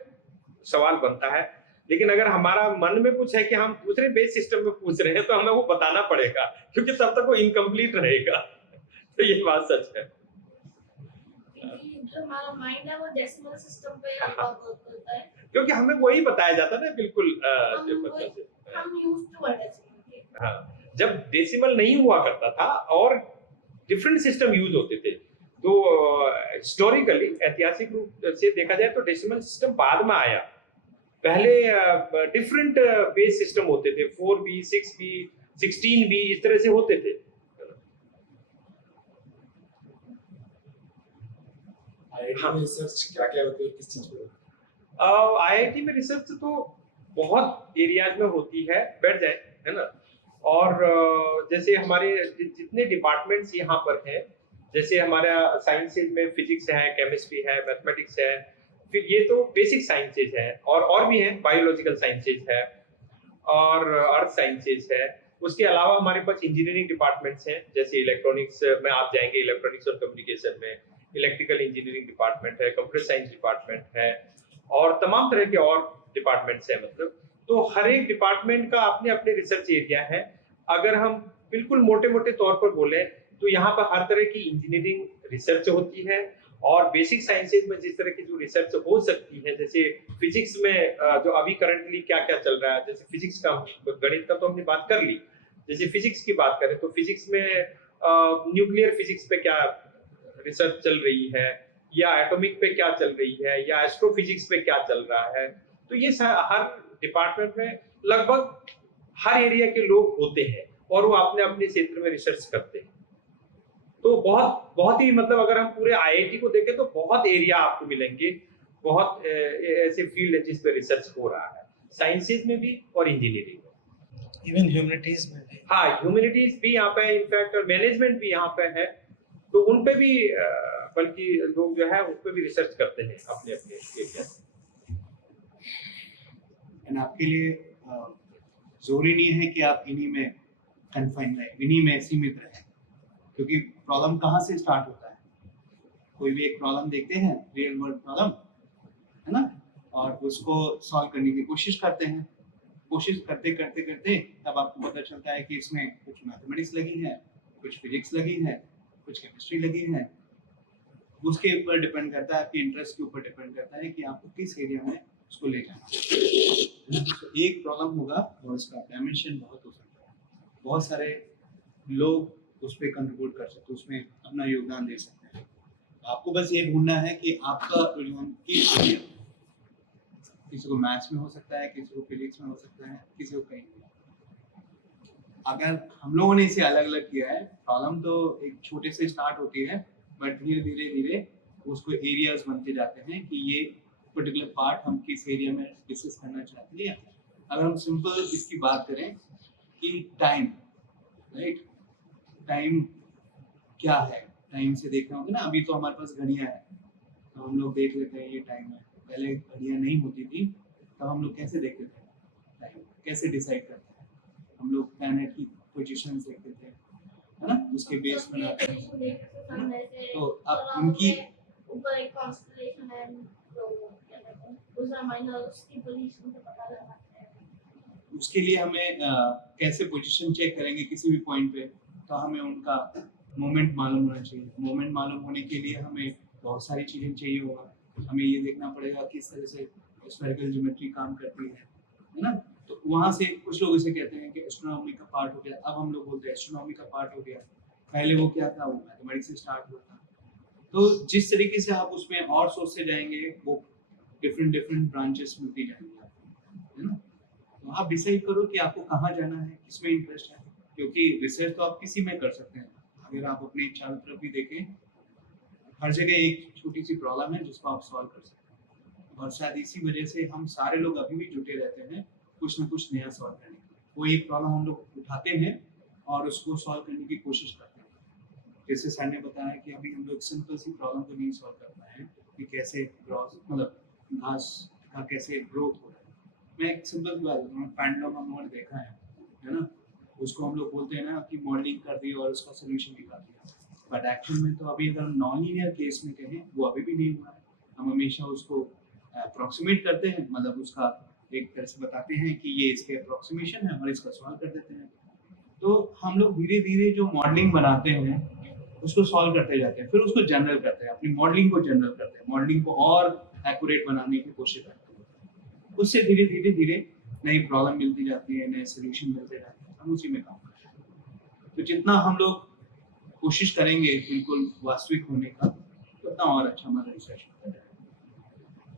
सवाल बनता है। लेकिन अगर हमारा मन में कुछ है कि हम दूसरे बेस सिस्टम में पूछ रहे हैं तो हमें वो बताना पड़ेगा, क्योंकि तब तक वो इनकम्प्लीट रहेगा। तो ये बात सच है। क्योंकि जो हमारा माइंड है वो डेसिमल सिस्टम पे वर्क करता है, क्योंकि हमें वही बताया जाता है ना, बिल्कुल हम यूज्ड टू डेसिमल। हाँ, जब डेसिमल नहीं हुआ करता था और डिफरेंट सिस्टम यूज होते थे, तो हिस्टोरिकली ऐतिहासिक रूप से देखा जाए तो डेसिमल सिस्टम बाद में आया। पहले डिफरेंट बेस सिस्टम होते थे, 4B 6B 16B इस तरह से होते थे। आईआईटी में रिसर्च क्या-क्या होती है, किस चीज पे? आईआईटी में रिसर्च तो बहुत एरियाज में होती है, बैठ जाए, है ना। और जैसे हमारे जितने डिपार्टमेंट्स यहाँ पर हैं, जैसे हमारा साइंसेज में फिजिक्स है, केमिस्ट्री है, मैथमेटिक्स है, फिर ये तो बेसिक साइंसेज है, और भी हैं, बायोलॉजिकल साइंसेज है और अर्थ साइंसेज है। उसके अलावा हमारे पास इंजीनियरिंग डिपार्टमेंट्स हैं, जैसे इलेक्ट्रॉनिक्स में आप जाएंगे, इलेक्ट्रॉनिक्स और कम्युनिकेशन में इलेक्ट्रिकल इंजीनियरिंग डिपार्टमेंट है, कंप्यूटर साइंस डिपार्टमेंट है, और तमाम तरह के और डिपार्टमेंट्स हैं। मतलब तो हर एक डिपार्टमेंट का अपने अपने रिसर्च एरिया है। अगर हम बिल्कुल मोटे मोटे तौर पर बोले तो यहाँ पर हर तरह की इंजीनियरिंग रिसर्च होती है, और बेसिक साइंसेज में जिस तरह की जो रिसर्च हो सकती है, जैसे फिजिक्स में जो अभी करंटली क्या क्या चल रहा है, जैसे फिजिक्स का, गणित का तो हमने बात कर ली, जैसे फिजिक्स की बात करें तो फिजिक्स में न्यूक्लियर फिजिक्स पे क्या रिसर्च चल रही है, या एटॉमिक पे क्या चल रही है, या एस्ट्रोफिजिक्स पे क्या चल रहा है। तो ये हर डिपार्टमेंट में लगभग हर एरिया के लोग होते हैं और वो अपने अपने क्षेत्र में रिसर्च करते हैं। तो बहुत ही मतलब अगर हम पूरे आईआईटी को देखें तो बहुत एरिया आपको मिलेंगे, बहुत ऐसे फील्ड है जिस पे रिसर्च हो रहा है, साइंसेज में भी और इंजीनियरिंग में, इवन ह्यूमैनिटीज में भी। हाँ, ह्यूमैनिटीज भी यहाँ पे इनफैक्ट, और मैनेजमेंट भी यहाँ पे है, तो उन पे भी बल्कि लोग जो है उस पे भी रिसर्च करते हैं अपने अपने एरिया में। आपके लिए जरूरी नहीं है कि आप इन्हीं में कन्फाइन रहे, इन्हीं में सीमित रहे, क्योंकि प्रॉब्लम कहाँ से स्टार्ट होता है। कोई भी एक प्रॉब्लम देखते हैं, रियल वर्ल्ड प्रॉब्लम, है ना, और उसको सॉल्व करने की कोशिश करते हैं। कोशिश करते करते करते तब आपको पता चलता है कि इसमें कुछ मैथमेटिक्स लगी है, कुछ फिजिक्स लगी है, कुछ केमिस्ट्री लगी है। उसके ऊपर डिपेंड करता है, आपके इंटरेस्ट के ऊपर डिपेंड करता है कि आपको किस एरिया में उसको ले जाना है। एक प्रॉब्लम होगा और उसका डायमेंशन बहुत हो सकता है, बहुत सारे लोग उस पर कंट्रीब्यूट कर सकते हैं, उसमें अपना योगदान दे सकते हैं। आपको बस ये ढूंढना है कि आपका योगदान किस एरिया, किसी को मैथ्स में हो सकता है, किसी को फिजिक्स में हो सकता है, किसी को कहीं भी। अगर हम लोगों ने इसे अलग अलग किया है, प्रॉब्लम तो एक छोटे से स्टार्ट होती है, बट धीरे धीरे धीरे उसको एरियाज बनते जाते हैं कि ये पर्टिकुलर पार्ट हम किस एरिया में डिस्कस करना चाहते हैं। अगर हम सिंपल इसकी बात करें कि टाइम, राइट, टाइम क्या है, टाइम से देखना होगा ना। अभी तो हमारे पास घड़ियां हैं, तो हम लोग देख लेते हैं ये टाइम है। पहले घड़ियां नहीं होती थी, तब हम लोग कैसे देखते थे टाइम, कैसे डिसाइड करते हैं हम लोग, प्लैनेट की पोजीशंस देखते थे, है ना, उसके बेस पर आते हैं। तो अब उनकी ऊपर एक कॉन्स्टलेशन है, तो क्या कहते हैं उसका माइनर उसकी पोजीशन से पता लगाते हैं। उसके लिए हमें कैसे पोजीशन चेक करेंगे किसी भी पॉइंट पे, तो हमें उनका मोमेंट मालूम होना चाहिए। मोमेंट मालूम होने के लिए हमें बहुत सारी चीज़ें चाहिए होगा। हमें ये देखना पड़ेगा किस तरह से स्फेरिकल ज्योमेट्री काम करती है ना। तो वहाँ से कुछ लोग इसे कहते हैं कि एस्ट्रोनॉमी का पार्ट हो गया, अब हम लोग बोलते हैं एस्ट्रोनॉमी का पार्ट हो गया। पहले वो क्या था, वो मैथमेटिक्स से स्टार्ट हुआ था। तो जिस तरीके से आप उसमें और सोचते जाएंगे वो डिफरेंट ब्रांचेस मिलती जाएंगी आपको, है ना। तो आप डिसाइड करो कि आपको कहाँ जाना है, किसमें इंटरेस्ट है, क्योंकि रिसर्च तो आप किसी में कर सकते हैं। अगर आप अपने चारों तरफ भी देखें, हर जगह एक छोटी सी प्रॉब्लम है जिसको आप सॉल्व कर सकते हैं, और शायद इसी वजह से हम सारे लोग अभी भी जुटे रहते हैं कुछ ना कुछ नया सॉल्व करने के लिए। कोई एक प्रॉब्लम हम लोग उठाते हैं और उसको सॉल्व करने की कोशिश करते हैं। जैसे सर ने बताया कि अभी हम लोग सिंपल सी प्रॉब्लम को नहीं सॉल्व कर पाए हैं कि कैसे घास का कैसे ग्रोथ हो रहा है। मैं एक सिंपल सी बात बताऊँ, पेंडुलम हम लोगों ने देखा है ना। उसको हम लोग बोलते हैं ना कि मॉडलिंग कर दी और उसका सोल्यूशन निकाल दिया, बट एक्चुअल में तो अभी अगर नॉन लीनियर केस में कहें वो अभी भी नहीं हुआ है। हम हमेशा उसको अप्रोक्सीमेट करते हैं, मतलब उसका एक तरह से बताते हैं कि ये इसके अप्रोक्सीमेशन है और इसका सॉल्व कर देते हैं। तो हम लोग धीरे धीरे जो मॉडलिंग बनाते हैं उसको सॉल्व करते जाते हैं, फिर उसको जनरल करते हैं, अपनी मॉडलिंग को जनरल करते हैं, मॉडलिंग को और एक्यूरेट बनाने की कोशिश करते हैं। उससे धीरे धीरे नई प्रॉब्लम मिलती जाती है, नए सोल्यूशन मिलते जाते हैं, हम उसी में काम करते हैं। तो जितना हम लोग कोशिश करेंगे बिल्कुल वास्तविक होने का, तो उतना और अच्छा हमारा रिसर्च होता है।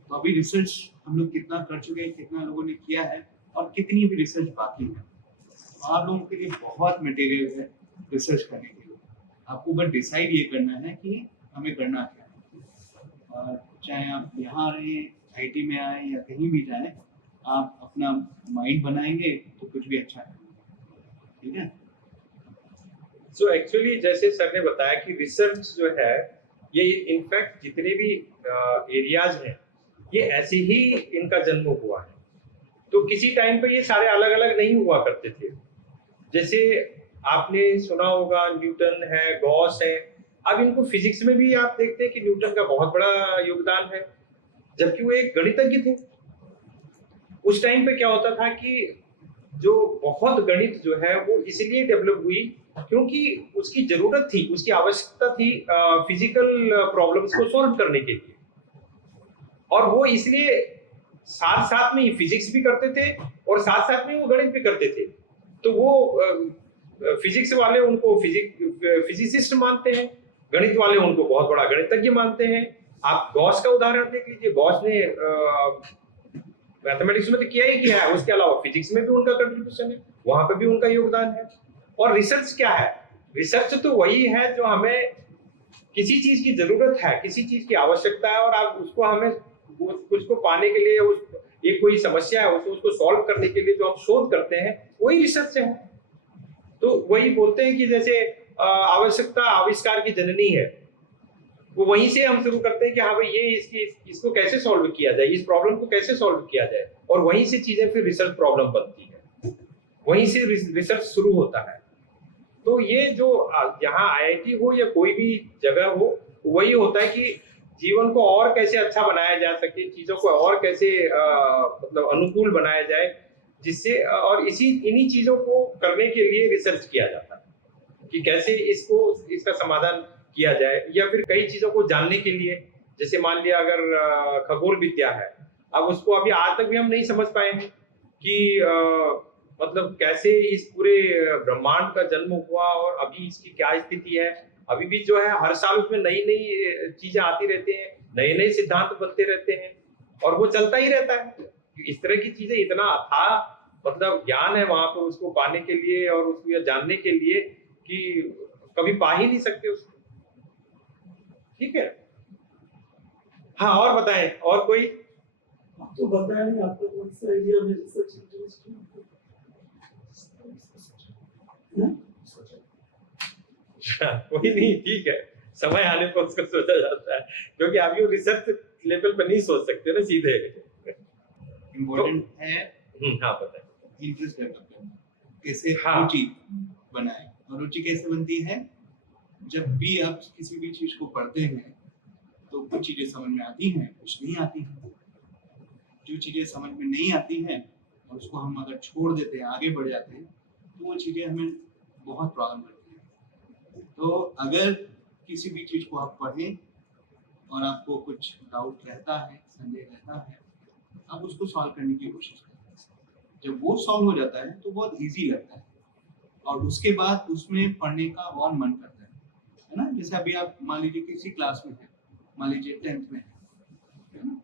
तो अभी रिसर्च हम लोग कितना कर चुके हैं, कितना लोगों ने किया है और कितनी भी रिसर्च बाकी है। आप लोगों के लिए बहुत मटेरियल है रिसर्च करने के लिए। आपको बस डिसाइड ये करना है कि हमें करना क्या है। और चाहे आप यहाँ रहें, आईटी में आए या कहीं भी जाएं, आप अपना माइंड बनाएंगे तो कुछ भी अच्छा है, ठीक है। सो एक्चुअली जैसे सर ने बताया कि रिसर्च जो है ये इनफैक्ट जितने भी एरियाज हैं ये ऐसे ही इनका जन्म हुआ है। तो किसी टाइम पे ये सारे अलग अलग नहीं हुआ करते थे। जैसे आपने सुना होगा न्यूटन है, गॉस है। अब इनको फिजिक्स में भी आप देखते हैं कि न्यूटन का बहुत बड़ा योगदान है, जबकि वो एक गणितज्ञ थे। उस टाइम पे क्या होता था कि जो बहुत गणित जो है वो इसलिए डेवलप हुई क्योंकि उसकी जरूरत थी, उसकी आवश्यकता थी फिजिकल प्रॉब्लम्स को सॉल्व करने के लिए। और वो इसलिए साथ साथ में फिजिक्स भी करते थे और साथ साथ में वो गणित भी करते थे। तो वो फिजिक्स वाले उनको फिजिसिस्ट मानते हैं, गणित वाले उनको बहुत बड़ा गणितज्ञ मानते हैं। आप गॉस का उदाहरण देख लीजिए, गॉस ने मैथमेटिक्स में तो किया ही किया है, उसके अलावा फिजिक्स में भी उनका कंट्रीब्यूशन है, वहां पे भी उनका योगदान है। और रिसर्च क्या है? रिसर्च तो वही है जो हमें किसी चीज की जरूरत है, किसी चीज की आवश्यकता है और आप उसको हमें कुछ को पाने के लिए एक कोई समस्या है उसको सॉल्व करने के लिए जो हम शोध करते हैं वही रिसर्च है। तो वही बोलते हैं कि जैसे आवश्यकता आविष्कार की जननी है, वो वहीं से हम शुरू करते हैं कि हाँ भाई ये इसको कैसे सॉल्व किया जाए, इस प्रॉब्लम को कैसे सॉल्व किया जाए, और वहीं से चीजें फिर रिसर्च प्रॉब्लम बनती है, वहीं से रिसर्च शुरू होता है। तो ये जो यहाँ आईआईटी हो या कोई भी जगह हो, वही होता है कि जीवन को और कैसे अच्छा बनाया जा सके, चीजों को और कैसे मतलब अनुकूल बनाया जाए, जिससे और इन्हीं चीजों को करने के लिए रिसर्च किया जाता है कि कैसे इसका समाधान किया जाए। या फिर कई चीजों को जानने के लिए, जैसे मान लिया अगर खगोल विद्या है, अब उसको अभी आज तक भी हम नहीं समझ पाए हैं कि मतलब कैसे इस पूरे ब्रह्मांड का जन्म हुआ और अभी इसकी क्या स्थिति है। अभी भी जो है हर साल उसमें नई नई चीजें आती रहती हैं, नए नए सिद्धांत बनते रहते हैं और वो चलता ही रहता है। इस तरह की चीजें इतना अथाह मतलब ज्ञान है वहां पर उसको पाने के लिए और उसको जानने के लिए कि कभी पा ही नहीं सकते उसको। ठीक है, हाँ और बताएं, और कोई? तो बताया नहीं आपको कौन सा एरिया में रिसर्च इंटरेस्ट है? कोई नहीं, ठीक है, समय आने पर उसको सोचा जाता है, क्योंकि अभी वो रिसर्च लेवल पर नहीं सोच सकते ना सीधे। इम्पोर्टेंट है हाँ बताएं। इंटरेस्ट डेवलपमेंट कैसे हाँ। रुचि बनाए, और रुचि कैसे बनती है? जब भी आप किसी भी चीज को पढ़ते हैं तो कुछ चीजें समझ में आती हैं, कुछ नहीं आती हैं। जो चीजें समझ में नहीं आती हैं और उसको हम अगर छोड़ देते हैं, आगे बढ़ जाते हैं, तो वो चीजें हमें बहुत प्रॉब्लम करती हैं। तो अगर किसी भी चीज को आप पढ़ें और आपको कुछ डाउट रहता है, संदेह रहता है, आप उसको सॉल्व करने की कोशिश करें। जब वो सॉल्व हो जाता है तो बहुत इजी लगता है और उसके बाद उसमें पढ़ने का और मन करता है ना। जैसे अभी आप मान लीजिए किसी क्लास में है, मान लीजिए 10th में है ना,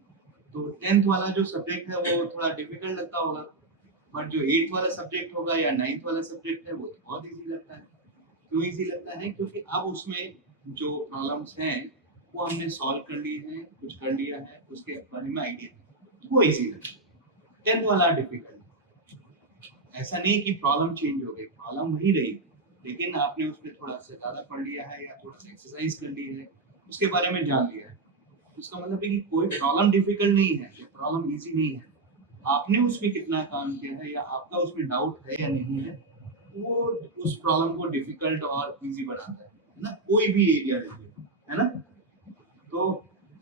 तो 10th वाला जो सब्जेक्ट है वो थोड़ा डिफिकल्ट लगता होगा, बट जो 8th वाला सब्जेक्ट होगा या 9th वाला सब्जेक्ट है वो तो बहुत इजी लगता है। क्यों इजी लगता है? क्योंकि अब उसमें जो प्रॉब्लम्स हैं वो हमने सॉल्व कर लिए हैं, कुछ कर लिया है, उसके बारे में आइडिया है, तो वो इजी लगता है। 10th वाला डिफिकल्ट, ऐसा नहीं कि प्रॉब्लम चेंज हो गई, प्रॉब्लम वही रही, लेकिन आपने उसमें थोड़ा सा ज़्यादा पढ़ लिया है या थोड़ा सा एक्सरसाइज कर ली है, उसके बारे में जान लिया है। उसका मतलब है कि कोई प्रॉब्लम डिफिकल्ट नहीं है या प्रॉब्लम इजी नहीं है, आपने उसमें कितना काम किया है या आपका उसमें डाउट है या नहीं है, वो उस प्रॉब्लम को डिफिकल्ट और इजी बनाता है ना। कोई भी एरिया देखिए, है ना। तो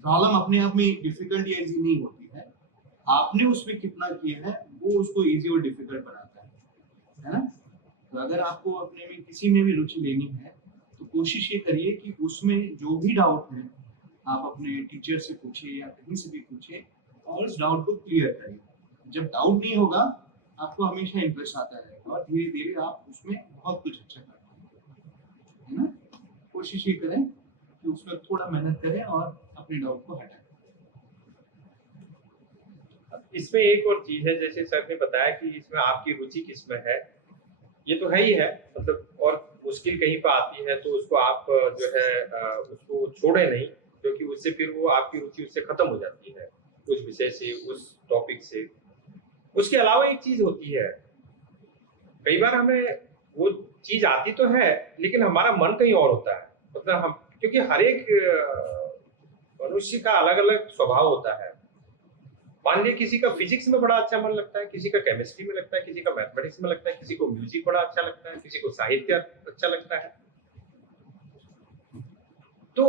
प्रॉब्लम अपने आप में डिफिकल्ट या इजी नहीं होती है, आपने उसमें कितना किया है वो उसको इजी और डिफिकल्ट बनाता है ना। तो अगर आपको अपने में किसी में भी रुचि लेनी है तो कोशिश ये करिए कि उसमें जो भी डाउट है आप अपने टीचर से पूछिए या कहीं से भी पूछिए और उस डाउट को क्लियर करिए। जब डाउट नहीं होगा आपको हमेशा इंटरेस्ट आता रहेगा और धीरे धीरे आप उसमें बहुत कुछ अच्छा कर पाएंगे, है ना। कोशिश ये करें कि उसमें थोड़ा मेहनत करें और अपने डाउट को हटाएं। इसमें एक और चीज है, जैसे सर ने बताया कि इसमें आपकी रुचि किसमें है, ये तो है ही है, मतलब और मुश्किल कहीं पर आती है तो उसको आप जो है उसको छोड़े नहीं, क्योंकि उससे फिर वो आपकी रुचि उससे खत्म हो जाती है, उस विषय से, उस टॉपिक से। उसके अलावा एक चीज होती है, कई बार हमें वो चीज आती तो है लेकिन हमारा मन कहीं और होता है, मतलब हम, क्योंकि हर एक मनुष्य का अलग अलग स्वभाव होता है। मान लीजिए किसी का फिजिक्स में बड़ा अच्छा मन लगता है, किसी का केमिस्ट्री में लगता है, किसी का मैथमेटिक्स में लगता है, किसी को म्यूजिक बड़ा अच्छा लगता है, किसी को साहित्य अच्छा लगता है। तो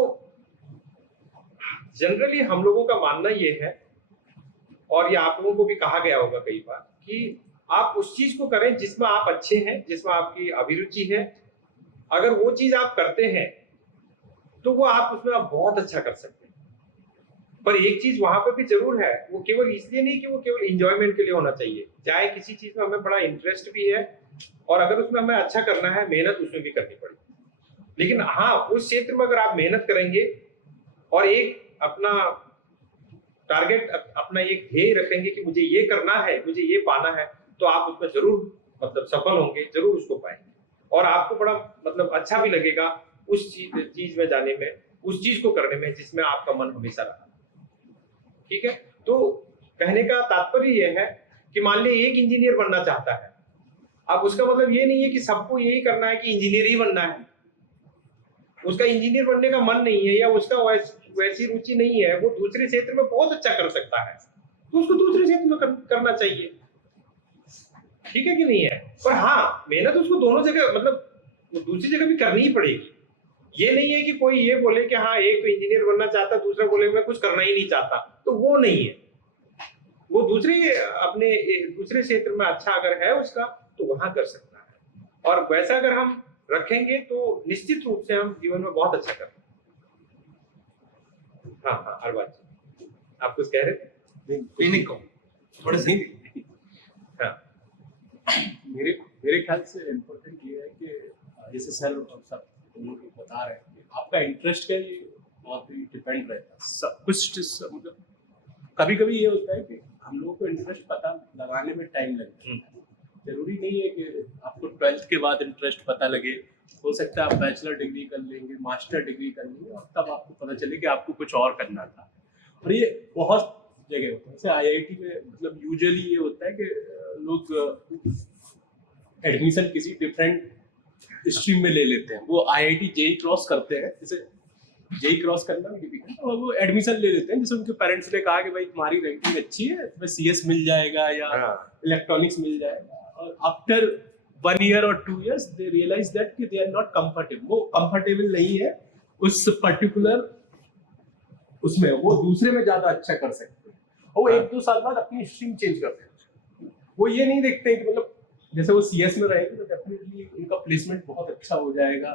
जनरली हम लोगों का मानना ये है, और ये आप लोगों को भी कहा गया होगा कई बार, कि आप उस चीज को करें जिसमें आप अच्छे हैं, जिसमें आपकी अभिरुचि है। अगर वो चीज आप करते हैं तो वो आप उसमें आप बहुत अच्छा कर सकते हैं। पर एक चीज वहां पर भी जरूर है, वो केवल इसलिए नहीं कि वो केवल इंजॉयमेंट के लिए होना चाहिए। चाहे किसी चीज में हमें बड़ा इंटरेस्ट भी है और अगर उसमें हमें अच्छा करना है, मेहनत उसमें भी करनी पड़ेगी। लेकिन हाँ, उस क्षेत्र में अगर आप मेहनत करेंगे और एक अपना टारगेट, अपना एक ध्येय रखेंगे कि मुझे ये करना है, मुझे ये पाना है, तो आप उसमें जरूर मतलब सफल होंगे, जरूर उसको पाएंगे और आपको बड़ा मतलब अच्छा भी लगेगा उस चीज में जाने में, उस चीज को करने में जिसमें आपका मन हमेशा रहा। ठीक है, तो कहने का तात्पर्य यह है कि मान लीजिए एक इंजीनियर बनना चाहता है, अब उसका मतलब ये नहीं है कि सबको यही करना है कि इंजीनियर ही बनना है। उसका इंजीनियर बनने का मन नहीं है या उसका वैसी रुचि नहीं है, वो दूसरे क्षेत्र में बहुत अच्छा कर सकता है, तो उसको दूसरे क्षेत्र में करना चाहिए। ठीक है कि नहीं है? पर हाँ, मेहनत उसको दोनों जगह, मतलब दूसरी जगह भी करनी ही पड़ेगी। ये नहीं है कि कोई ये बोले कि हाँ एक तो इंजीनियर बनना चाहता, दूसरा बोले मैं कुछ करना ही नहीं चाहता, तो वो नहीं है। वो अपने दूसरे क्षेत्र में अच्छा अगर है उसका, तो वहां कर सकता है। और वैसा अगर हम रखेंगे तो निश्चित रूप से हम जीवन में बहुत अच्छा कर। हाँ, हर बात आप कुछ कह रहे थे? नहीं थोड़ा सा हाँ, मेरे ख्याल से इम्पोर्टेंट ये है कि जैसे सर और सब लोग बता रहे हैं कि आपका इंटरेस्ट का ये बहुत ही डिपेंड रहता है। सब कुछ मतलब कभी कभी ये होता है कि हम लोगों को इंटरेस्ट पता लगाने में टाइम लगता है। जरूरी नहीं है कि आपको 12th के बाद इंटरेस्ट पता लगे, हो सकता है आप बैचलर डिग्री कर लेंगे, मास्टर डिग्री कर लेंगे और तब आपको पता चले कि आपको कुछ और करना था। और ये बहुत जगह होता है, जैसे IIT में मतलब यूजुअली ये होता है कि लोग एडमिशन किसी डिफरेंट स्ट्रीम में ले लेते हैं। वो IIT JEE क्रॉस करते हैं, जैसे JEE क्रॉस करना भी डिफिकल्ट है, और वो एडमिशन ले लेते हैं। जैसे उनके पेरेंट्स ने कहा कि भाई तुम्हारी रैंकिंग अच्छी है, तुम्हें CS मिल जाएगा या इलेक्ट्रॉनिक्स मिल जाएगा, और आफ्टर 1 year और 2 years they realize that कि they are not comfortable, वो कंफर्टेबल नहीं है उस पर्टिकुलर उसमें, वो दूसरे में ज्यादा अच्छा कर सकते हैं और वो 1-2 साल बाद अपनी स्ट्रीम चेंज करते हैं। वो ये नहीं देखते हैं कि मतलब जैसे वो CS में रहेंगे तो डेफिनेटली उनका प्लेसमेंट बहुत अच्छा हो जाएगा,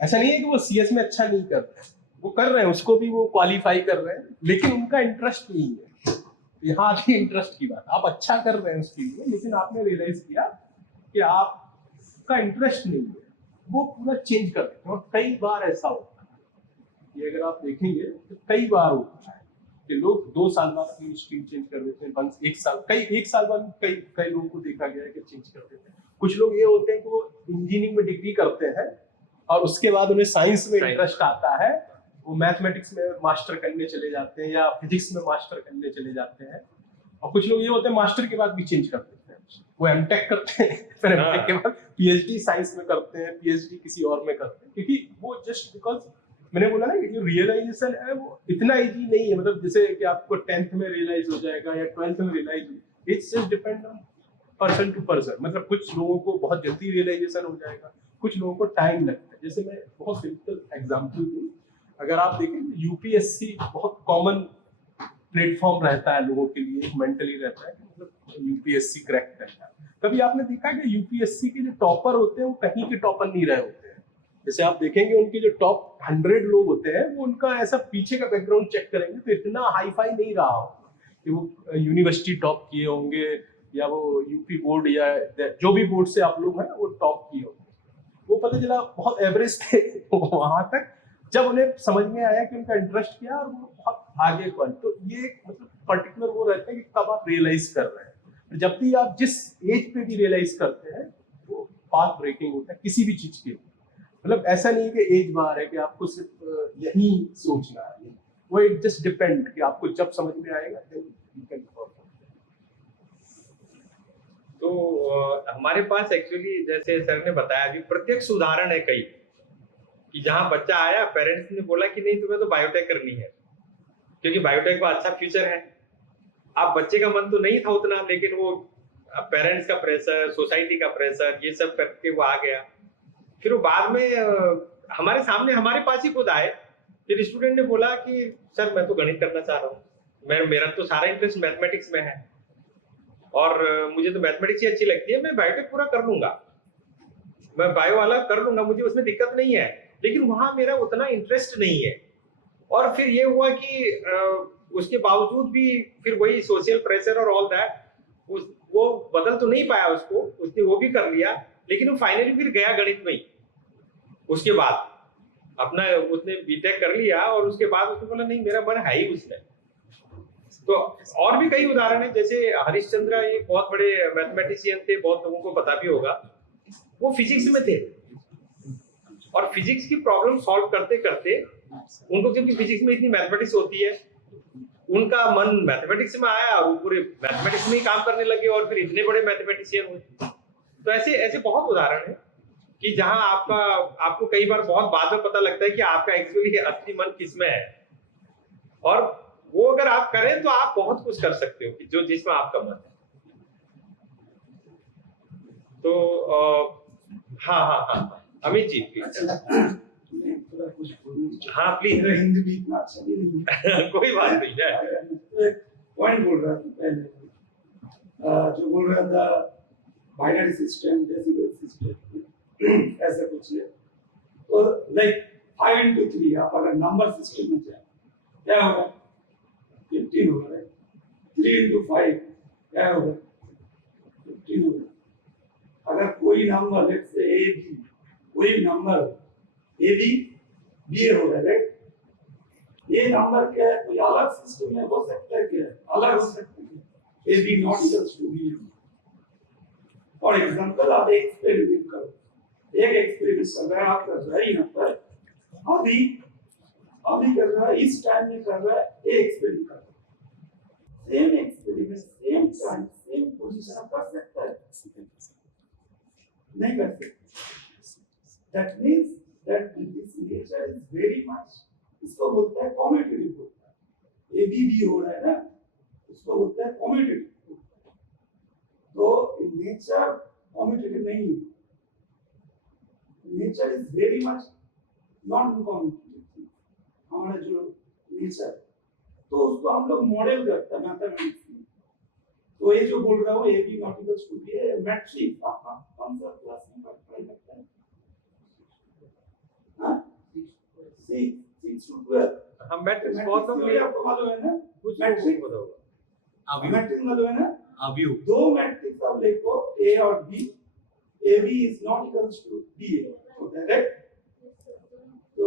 ऐसा नहीं है कि वो सीएस में अच्छा नहीं कर रहे हैं, वो कर रहे हैं, उसको भी वो क्वालिफाई कर रहे हैं, लेकिन उनका इंटरेस्ट नहीं है। यहाँ आती है इंटरेस्ट की बात, आप अच्छा कर रहे हैं उसके लिए, लेकिन आपने रियलाइज किया कि आपका इंटरेस्ट नहीं है, वो पूरा चेंज कर देते हैं। और कई बार ऐसा होता है, ये अगर आप देखेंगे तो कई बार होता है कि लोग 2 साल बाद अपनी स्ट्रीम चेंज कर देते हैं, एक साल बाद कई लोगों को देखा गया है कि चेंज कर देते हैं। कुछ लोग ये होते हैं कि वो इंजीनियरिंग में डिग्री करते हैं और उसके बाद उन्हें साइंस में इंटरेस्ट आता है, वो मैथमेटिक्स में मास्टर करने चले जाते हैं या फिजिक्स में मास्टर करने चले जाते हैं। और कुछ लोग ये होते हैं मास्टर के बाद भी चेंज कर देते हैं, वो एमटेक करते हैं, फिर एमटेक के बाद पीएचडी साइंस में करते हैं, पीएचडी किसी और में करते हैं, क्योंकि वो जस्ट बिकॉज मैंने बोला ना कि जो रियलाइजेशन है वो इतना इजी नहीं है, मतलब जैसे कि आपको 10th में रियलाइज हो जाएगा या 12th में realise, it's just depend on person to person. मतलब कुछ लोगों को बहुत जल्दी रियलाइजेशन हो जाएगा, कुछ लोगों को टाइम लगता है। जैसे मैं बहुत सिंपल एग्जांपल दूं, अगर आप देखें यूपीएससी बहुत कॉमन प्लेटफॉर्म रहता है लोगों के लिए, मेंटली रहता है, मतलब यूपीएससी क्रैक करना। कभी आपने देखा कि यूपीएससी के जो टॉपर होते हैं वो कहीं के टॉपर नहीं रहे होते हैं। जैसे आप देखेंगे उनके जो टॉप 100 लोग होते हैं वो उनका ऐसा पीछे का बैकग्राउंड चेक करेंगे तो इतना हाई फाई नहीं रहा होगा कि वो यूनिवर्सिटी टॉप किए होंगे या वो यूपी बोर्ड या जो भी बोर्ड से आप लोग हैं वो टॉप किए होंगे। वो पता चला बहुत एवरेज थे वहां तक, जब उन्हें समझ में आया कि उनका इंटरेस्ट क्या और वो बहुत आगे बढ़। तो ये मतलब पर्टिकुलर वो रहता है कि कब आप रियलाइज कर रहे हैं। जब भी आप जिस एज पे भी रियलाइज करते हैं वो पाथ ब्रेकिंग होता है किसी भी चीज के लिए। मतलब ऐसा नहीं है कि एज बार है कि आपको सिर्फ यही सोचना है, वो इट जस्ट डिपेंड कि आपको जब समझ में आएगा देन यू कैन परफॉर्म। तो हमारे पास एक्चुअली जैसे सर ने बताया अभी प्रत्यक्ष उदाहरण है कई कि जहां बच्चा आया, पेरेंट्स ने बोला कि नहीं तुम्हें तो बायोटेक करनी है क्योंकि बायोटेक का अच्छा फ्यूचर है। अब बच्चे का मन तो नहीं था उतना, लेकिन वो पेरेंट्स का प्रेशर, सोसाइटी का प्रेशर, ये सब करके वो आ गया। फिर वो बाद में हमारे सामने हमारे पास ही खुद आए, फिर स्टूडेंट ने बोला कि सर मैं तो गणित करना चाह रहा हूँ, मेरा तो सारा इंटरेस्ट मैथमेटिक्स में है और मुझे तो मैथमेटिक्स ही अच्छी लगती है, मैं बायोटेक पूरा कर लूंगा, मैं बायो वाला कर लूंगा, मुझे उसमें दिक्कत नहीं है, लेकिन वहां मेरा उतना इंटरेस्ट नहीं है। और फिर ये हुआ कि उसके बावजूद भी फिर वही सोशल प्रेशर और ऑल दैट, वो बदल तो नहीं पाया उसको, उसने वो भी कर लिया, लेकिन वो फाइनली फिर गया गणित में ही। उसके बाद अपना उसने बीटेक कर लिया और उसके बाद उसने बोला नहीं मेरा मन है ही उसमें। तो और भी कई उदाहरण है, जैसे हरिश्चंद्र ये बहुत बड़े मैथमेटिशियन थे, बहुत लोगों को पता भी होगा, वो फिजिक्स में थे और फिजिक्स की प्रॉब्लम सॉल्व करते करते उनको, क्योंकि फिजिक्स में इतनी मैथमेटिक्स होती है, उनका मन मैथमेटिक्स में आया और वो पूरे मैथमेटिक्स में ही काम करने लगे और फिर इतने बड़े मैथमेटिशियन हुए। तो ऐसे बहुत उदाहरण है कि जहां आपको कई बार बहुत बाद में पता लगता है कि आपका एक्चुअली असली मन किसमें है, और वो अगर आप करें तो आप बहुत कुछ कर सकते हो जो जिसमें आपका मन है। तो हाँ अमित जी प्लीज। हाँ प्लीज। हिंदी भी इतना अच्छा नहीं है। कोई बात नहीं है। पॉइंट बोल रहा था पहले, जो बोल रहा था बाइनरी सिस्टम, डेसिमल सिस्टम, ऐसा कुछ है। तो लाइक 5 into 3 आप अगर नंबर सिस्टम में जाए क्या होगा? 15 होगा, राइट? 3 into 5 क्या होगा? 15 होगा। अगर कोई नंबर लेट्स से ए बी, कोई नंबर ए बी बी होगा, राइट? ये नंबर क्या है? कोई अलग सिस्टम में हो सकता है क्या? अलग हो सकता है। A B not equals to B. For example आप एक एक्सपेरिमेंट करो, एक एक्सपेरिमेंट कर रहा है, आप कर रहा है यहाँ पर अभी कर रहा है, इस टाइम में कर रहा है, एक एक्सपेरिमेंट कर रहा है, same experiment same time same position कर सकता है? नहीं कर सकता। That means that this nature is very much, इसको बोलता है कॉम्यूटेटिव बोलता है। ए बी बी हो रहा है ना, उसको बोलता है कॉम्यूटेटिव। तो नेचर कॉम्यूटेटिव नहीं है, nature is very much non commutative. हमारा जो नेचर, तो उसको हम लोग मॉडल करते हैं मैथमेटिक्स में। तो ये जो बोल रहा हूँ A B not equals to B है मैट्रिक्स, आप कौन सा क्लास में पढ़ाई करते हैं? हाँ, 6 to 12 हम मैट्रिक्स बहुत कम थ्योरी आपको मालूम है ना? कुछ मैट्रिक्स पता होगा। मैट्रिक्स मालूम है ना? अवयव दो मैट्रिक्स आप लिखो A और B, AB is not equals to BA होता है, राइट? तो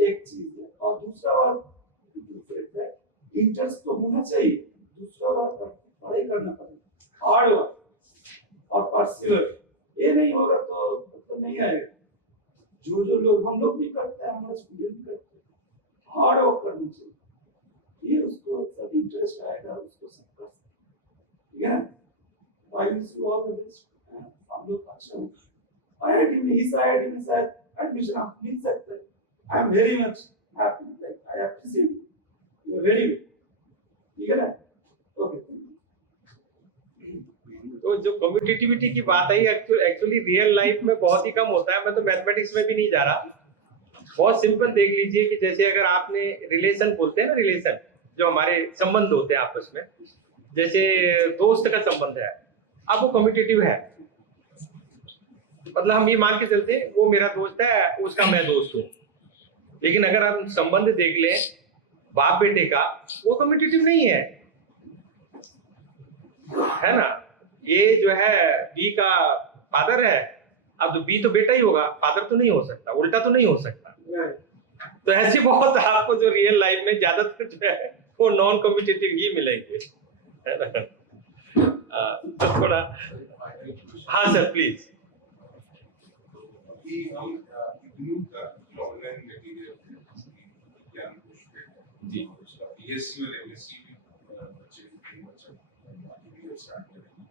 एक चीज है, और दूसरा बात इंटरेस्ट तो होना चाहिए, दूसरा बात पढ़ाई करना पड़ेगा, हार्ड वर्क और परसिवर, ये नहीं होगा तो नहीं आएगा। जो लोग हम लोग भी करते हैं, हमारे स्टूडेंट भी करते हैं, हार्ड वर्क करनी चाहिए, ये उसको सब इंटरेस्ट आएगा, उसको सब कर सकते हैं, ठीक है ना? I wish you all the best, हम लोग अच्छा हो। आईआईटी में, इस आईआईटी में शायद एडमिशन आप मिल सकते हैं। I am very much happy, like I appreciate you, very good, ठीक है ना? ओके। तो जो कम्पिटिटिविटी की बात आई, एक्चुअली रियल लाइफ में बहुत ही कम होता है। मैं तो मैथमेटिक्स में भी नहीं जा रहा। बहुत सिंपल देख लीजिए कि जैसे अगर आपने रिलेशन बोलते हैं ना, रिलेशन जो हमारे संबंध होते हैं आपस में, जैसे दोस्त का संबंध है, अब वो कम्पिटिटिव है। मतलब हम ये मान के चलते हैं वो मेरा दोस्त है, उसका मैं दोस्त हूँ। लेकिन अगर हम संबंध देख लें बाप बेटे का, वो कम्पिटिटिव नहीं है ना? ये जो है बी का फादर है, अब तो बी तो बेटा ही होगा, फादर तो नहीं हो सकता, उल्टा तो नहीं हो सकता। तो ऐसे बहुत आपको जो रियल लाइफ में ज्यादातर जो है वो नॉन कॉम्पिटिटिव ही मिलेंगे, है ना? तो थोड़ा, हाँ सर प्लीज। कि हम इग्नू का ऑनलाइन मटेरियल ज्ञान कोश पे जी उसका बीएससी और एमएससी भी बच्चे भी स्टार्ट करेंगे,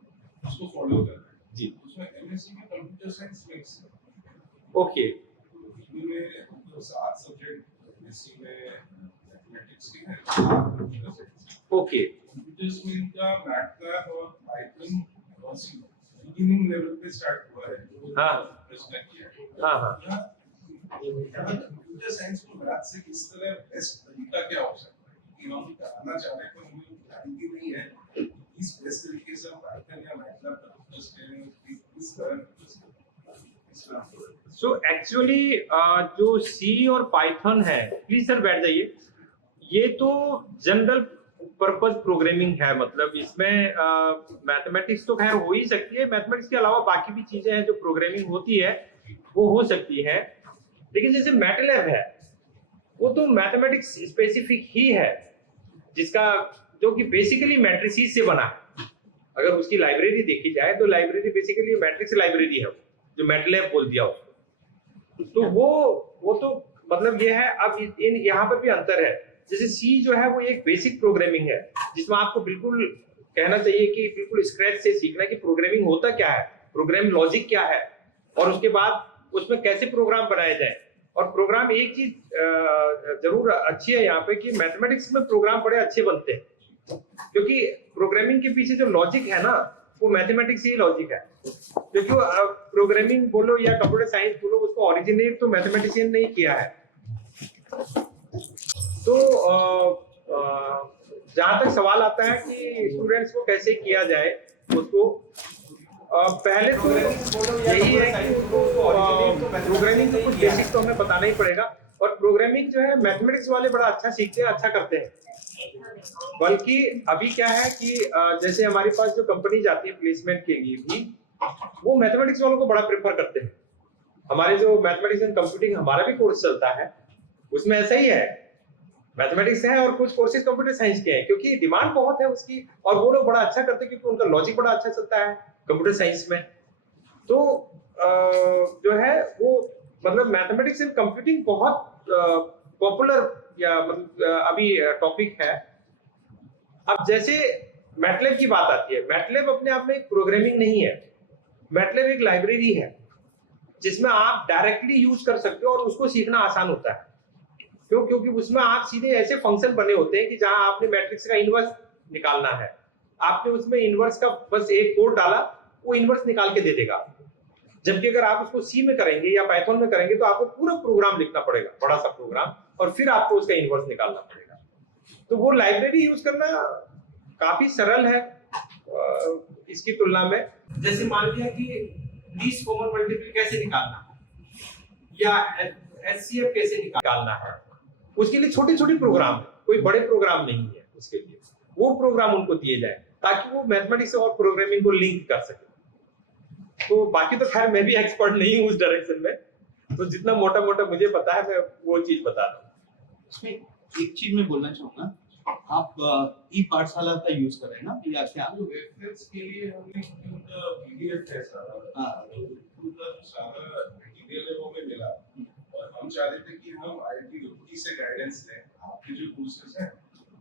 उसको फॉलो करना है जी। उसमें एमएससी में कंप्यूटर साइंस मिक्स है, ओके। इग्नू में तो 7 सब्जेक्ट, एमएससी में मैथमेटिक्स के हैं, कंप्यूटर साइंस, ओके। कंप्यूटर्स में इनका मैटलैब और पाइथन और सी बिगिनिंग लेवल पे स्टार्ट हुआ है। हाँ प्रश्न किया है, हाँ हाँ। कंप्यूटर साइंस को मैथ से किस तरह बेस्ट तरीका क्या हो सकता है, कि हम करना चाह रहे हैं पर हमें जानकारी नहीं है इस बेस्ट तरीके से हम पाइथन या मैटलैब कंप्यूटर्स के किस तरह सो एक्चुअली जो सी और पाइथन है, प्लीज सर बैठ जाइए, ये तो जनरल पर्पस प्रोग्रामिंग है। मतलब इसमें मैथमेटिक्स तो खैर हो ही सकती है, मैथमेटिक्स के अलावा बाकी भी चीजें हैं जो प्रोग्रामिंग होती है वो हो सकती है। लेकिन जैसे मैटलैब है वो तो मैथमेटिक्स स्पेसिफिक ही है, जिसका जो कि बेसिकली मैट्रिसेस से बना है। अगर उसकी लाइब्रेरी देखी जाए तो लाइब्रेरी बेसिकली मैट्रिक्स लाइब्रेरी है, जो मैटलैब बोल दिया उसको। तो वो तो मतलब ये है। अब इन यहाँ पर भी अंतर है। जैसे सी जो है वो एक बेसिक प्रोग्रामिंग है, जिसमें आपको बिल्कुल कहना चाहिए कि बिल्कुल स्क्रैच से सीखना कि प्रोग्रामिंग होता क्या है, प्रोग्राम लॉजिक क्या है, और उसके बाद उसमें कैसे प्रोग्राम बनाए जाए। और प्रोग्राम एक चीज जरूर अच्छी है यहाँ पे कि मैथमेटिक्स में प्रोग्राम बड़े अच्छे बनते हैं, क्योंकि प्रोग्रामिंग के पीछे जो लॉजिक है ना वो मैथमेटिक्स ही लॉजिक है। क्योंकि प्रोग्रामिंग बोलो या कंप्यूटर साइंस बोलो, उसको ओरिजिनेट तो मैथमेटिशियन ने ही किया है। तो जहां तक सवाल आता है कि स्टूडेंट्स को कैसे किया जाए, उसको पहले तो यही है कि प्रोग्रामिंग तो कुछ बेसिक तो हमें बताना ही पड़ेगा। और प्रोग्रामिंग जो है मैथमेटिक्स वाले बड़ा अच्छा सीखते हैं, अच्छा करते हैं। बल्कि अभी क्या है कि जैसे हमारे पास जो कंपनी जाती है प्लेसमेंट के लिए भी, वो मैथमेटिक्स वालों को बड़ा प्रेफर करते हैं। हमारे जो मैथमेटिक्स एंड कंप्यूटिंग हमारा भी कोर्स चलता है, उसमें ऐसा ही है, मैथमेटिक्स है और कुछ कोर्सेज कंप्यूटर साइंस के हैं, क्योंकि डिमांड बहुत है उसकी। और वो लोग बड़ा अच्छा करते हैं क्योंकि उनका लॉजिक बड़ा अच्छा चलता है कंप्यूटर साइंस में। तो जो है वो मतलब मैथमेटिक्स एंड कंप्यूटिंग बहुत पॉपुलर या अभी टॉपिक है। अब जैसे मैटलैब की बात आती है, मैटलैब अपने आप में एक प्रोग्रामिंग नहीं है, मैटलैब एक लाइब्रेरी है जिसमें आप डायरेक्टली यूज कर सकते हो और उसको सीखना आसान होता है। क्यों? क्योंकि उसमें आप सीधे ऐसे फंक्शन बने होते हैं कि जहां आपने मैट्रिक्स का इनवर्स निकालना है, आपने उसमें इनवर्स का बस एक कोड डाला, वो इनवर्स निकाल के दे देगा। जबकि अगर आप उसको सी में करेंगे या पाइथन में करेंगे तो आपको पूरा प्रोग्राम लिखना पड़ेगा, बड़ा सा प्रोग्राम, और फिर आपको उसका इनवर्स निकालना पड़ेगा। तो वो लाइब्रेरी यूज करना काफी सरल है इसकी तुलना में। जैसे मान लिया कि लीस्ट कॉमन मल्टीपल कैसे निकालना, या HCF कैसे निकालना है, उसके लिए छोटे छोटे प्रोग्राम है, कोई बड़े प्रोग्राम नहीं है उसके लिए, वो प्रोग्राम उनको दिए जाए ताकि वो मैथमेटिक्स और प्रोग्रामिंग को लिंक कर सके। तो बाकी तो खैर मैं भी एक्सपर्ट नहीं हूँ उस डायरेक्शन में, तो जितना मोटा मोटा मुझे पता है मैं वो चीज बता रहा हूँ। इसमें एक चीज मैं बोलना चाहूंगा, आप ई पाठशाला का यूज कर रहे हैं ना या क्या? रेफरेंस के लिए हमने उनका पीडीएफ है सारा, उनका सारा मटेरियल है वो हमें मिला, और हम चाह रहे थे कि हम आईआईटी रुड़की से गाइडेंस लें। आपके जो कोर्सेज हैं,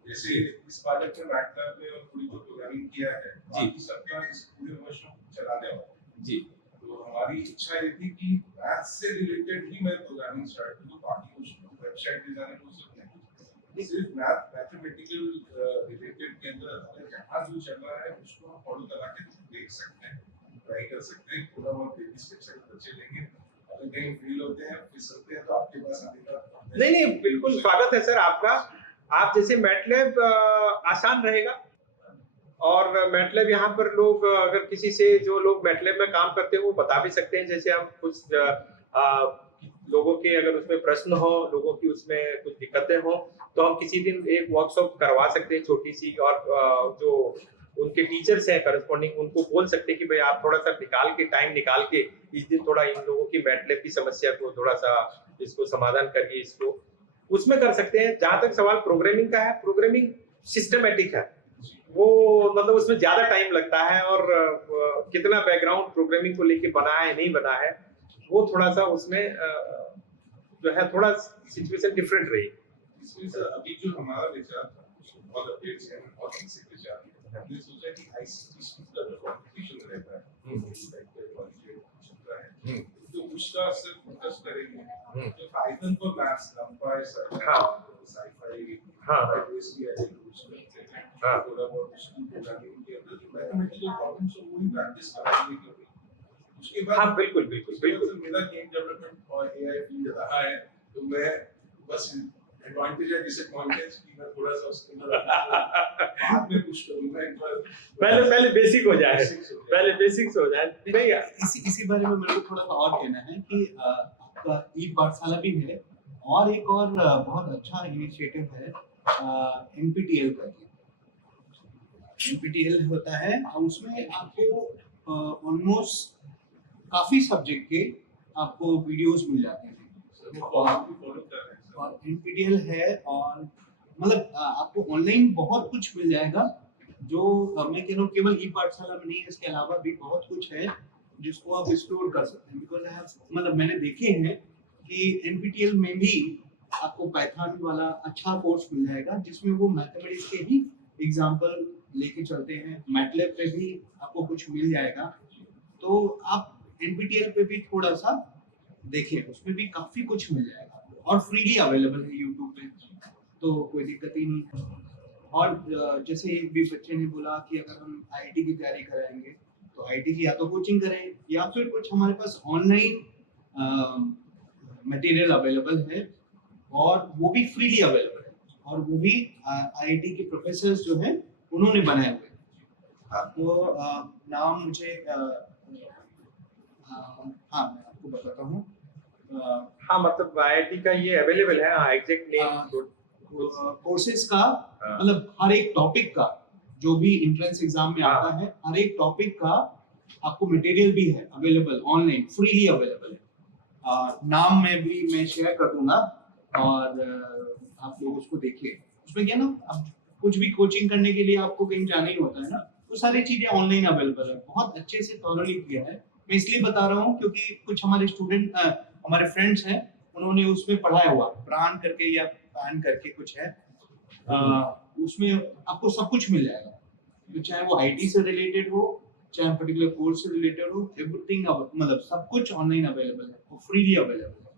जैसे इस प्रोजेक्ट में मैटलैब में और पूरी को प्रोग्रामिंग किया है, बाकी सबका इस पूरे वर्ष में चलाने वाला है जी। तो हमारी इच्छा ये थी कि मैथ से रिलेटेड ही मैं प्रोग्रामिंग स्टार्ट करूं, बाकी उसको वेबसाइट डिजाइन हो सकते हैं, सिर्फ मैथमेटिकल रिलेटेड के अंदर हमारे जहाँ जो चल रहा है उसको हम फॉलो करा के देख सकते हैं, ट्राई कर सकते हैं। थोड़ा बहुत बेबी स्टेप्स से बच्चे लेंगे, अगर कहीं फेल होते हैं फिसलते हैं तो आपके पास आने का नहीं बिल्कुल स्वागत है सर आपका। आप जैसे मैटलैब आसान रहेगा, और मैटलैब यहाँ पर लोग अगर किसी से जो लोग मैटलैब में काम करते हैं वो बता भी सकते हैं, जैसे हम कुछ लोगों के अगर उसमें प्रश्न हो, लोगों की उसमें कुछ दिक्कतें हो, तो हम किसी दिन एक वर्कशॉप करवा सकते हैं छोटी सी, और जो उनके टीचर्स हैं करस्पॉन्डिंग उनको बोल सकते हैं कि भाई आप थोड़ा सा टाइम निकाल के इस दिन थोड़ा इन लोगों की मैटलैब की समस्या को थोड़ा सा इसको समाधान करिए, इसको उसमें कर सकते हैं। जहां तक सवाल प्रोग्रामिंग का है, प्रोग्रामिंग सिस्टमेटिक है, वो मतलब उसमें ज्यादा टाइम लगता है, और कितना बैकग्राउंड प्रोग्रामिंग को लेके बना है नहीं बना है, वो थोड़ा सा उसमें जो है थोड़ा सिचुएशन डिफरेंट रही। इसमें सर अभी जो हमारा विचार था बहुत अपडेट्स है और बेसिक विचार है, हमने सोचा कि आईसीटी का जो कॉम्पिटिशन रहता है तो उसका सिर्फ फोकस करेंगे, जो पाइथन को मैथ्स नंपाई साइफाई बेस किया है थोड़ा बहुत उसकी प्रोग्रामिंग के अंदर जो मैथमेटिकल प्रॉब्लम्स है वो ही प्रैक्टिस कराएंगे क्योंकि उसके बाद हाँ बिल्कुल बिल्कुल बिल्कुल मेरा गेम डेवलपमेंट और एआई फील्ड रहा है, तो मैं बस एडवांटेज है डिसएडवांटेज की मैं थोड़ा सा उसके अंदर बाद में पुश करूंगा, एक बार पहले बेसिक हो जाए, पहले बेसिक्स हो जाए। नहीं इसी बारे में मेरे को थोड़ा सा और कहना है कि आपका ई पाठशाला भी है, और एक और बहुत अच्छा इनिशिएटिव है एनपीटीएल का। एनपीटीएल होता है और उसमें आपको ऑलमोस्ट काफी सब्जेक्ट के आपको वीडियोस मिल जाते हैं, और एनपीटीएल है, और मतलब आपको ऑनलाइन बहुत कुछ मिल जाएगा, जो मैं कह रहा हूँ केवल ई पाठशाला में नहीं है, इसके अलावा भी बहुत कुछ है जिसको आप एक्सप्लोर कर सकते हैं। बिकॉज मतलब मैंने देखे हैं कि एनपीटीएल में भी आपको पाइथन वाला अच्छा कोर्स मिल जाएगा, जिसमें वो मैथमेटिक्स के ही एग्जाम्पल लेके चलते हैं। मैटलैब पे भी आपको कुछ मिल जाएगा, तो आप एनपीटीएल पे भी थोड़ा सा देखें, उसमें भी काफी कुछ मिल जाएगा आपको, और फ्रीली अवेलेबल है यूट्यूब पे, तो कोई दिक्कत ही नहीं। और जैसे एक भी बच्चे ने बोला कि अगर हम आईआईटी की तैयारी कराएंगे तो आईआईटी की या तो कोचिंग करें या फिर कुछ हमारे पास ऑनलाइन मटेरियल अवेलेबल है, और वो भी फ्रीली अवेलेबल है, और वो भी आईआईटी के प्रोफेसर्स जो हैं उन्होंने बनाए हुए हैं। आपको नाम मुझे हाँ मैं आपको बताता हूँ। हाँ मतलब आईआईटी का ये अवेलेबल है, एग्जैक्ट नेम कोर्सेज का मतलब हर एक टॉपिक का जो भी एंट्रेंस एग्जाम में आता है, हर एक टॉपिक का आपको मटेरियल भी है अवेलेबल, ऑनलाइन फ्रीली अवेलेबल है। नाम में भी मैं शेयर कर दूंगा, और आप लोग उसको देखिए। उसमें क्या ना, अब कुछ भी कोचिंग करने के लिए आपको कहीं जाना ही होता है ना, वो सारी चीजें ऑनलाइन अवेलेबल है, बहुत अच्छे से थॉरली किया है। मैं इसलिए बता रहा हूँ क्योंकि कुछ हमारे स्टूडेंट हमारे फ्रेंड्स हैं, उन्होंने उसमें पढ़ाया हुआ, प्राण करके या पैन करके कुछ है, उसमें आपको सब कुछ मिल जाएगा, तो चाहे वो आईटी से रिलेटेड हो, चाहे पर्टिकुलर कोर्स से रिलेटेड हो, एवरीथिंग मतलब सब कुछ ऑनलाइन अवेलेबल है, वो फ्रीली अवेलेबल है।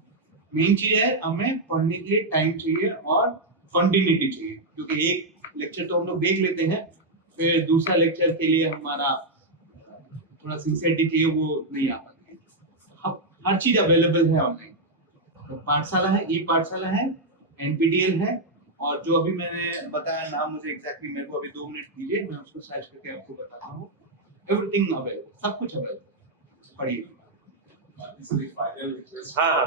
मेन चीज है हमें पढ़ने के लिए टाइम चाहिए और कंटिन्यूटी चाहिए, क्योंकि एक लेक्चर तो हम लोग देख लेते हैं, फिर दूसरा लेक्चर के लिए हमारा थोड़ा सिंसियरिटी चाहिए, वो नहीं आ पाती है। हर चीज अवेलेबल है ऑनलाइन। तो पाठशाला है, ई पाठशाला है, एनपीटीएल है, और जो अभी मैंने बताया नाम मुझे एग्जैक्टली, मेरे को अभी 2 मिनट दीजिए, मैं उसको सर्च करके आपको बताता हूँ। एवरीथिंग अवेलेबल, सब कुछ अवेलेबल, पढ़िए। फाइनल रिक्वेस्ट हाँ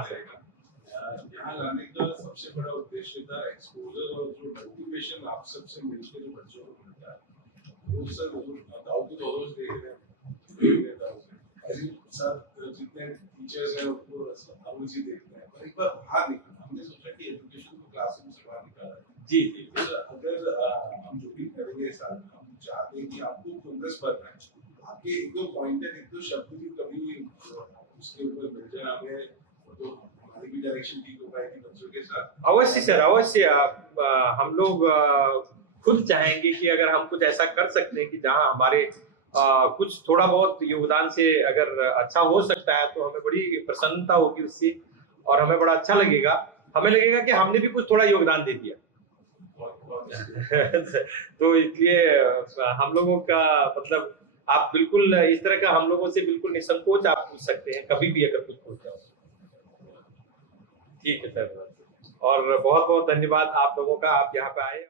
यहाँ लाने का सबसे बड़ा उद्देश्य था एक्सपोजर और जो मोटिवेशन आप सबसे मिलकर जो बच्चों को मिलता है वो सर दाऊ को तो रोज देख रहे हैं सर जितने टीचर्स हैं उनको हम उसी देखते हैं पर एक बार बाहर निकलना हमने सोचा कि एजुकेशन को क्लासरूम से बाहर निकाला है जी फिर अगर हम जो भी करेंगे साथ हम चाहते हैं कि आपको प्रोग्रेस बढ़ना है आपके एक दो पॉइंट है एक दो शब्द भी कभी उसके ऊपर मिल जाए हमें तो हमारी भी डायरेक्शन ठीक हो पाएगी बच्चों के साथ अवश्य सर अवश्य। हम लोग खुद चाहेंगे कि अगर हम कुछ ऐसा कर सकते हैं कि जहां हमारे कुछ थोड़ा बहुत योगदान से अगर अच्छा हो सकता है तो हमें बड़ी प्रसन्नता होगी उससे और हमें बड़ा अच्छा लगेगा। हमें लगेगा कि हमने भी कुछ थोड़ा योगदान दे दिया। तो इसलिए हम लोगों का मतलब आप बिल्कुल इस तरह का हम लोगों से बिल्कुल निसंकोच आप पूछ सकते हैं कभी भी अगर कुछ पूछना हो। ठीक है सर और बहुत बहुत धन्यवाद आप लोगों का, आप यहाँ पे आए।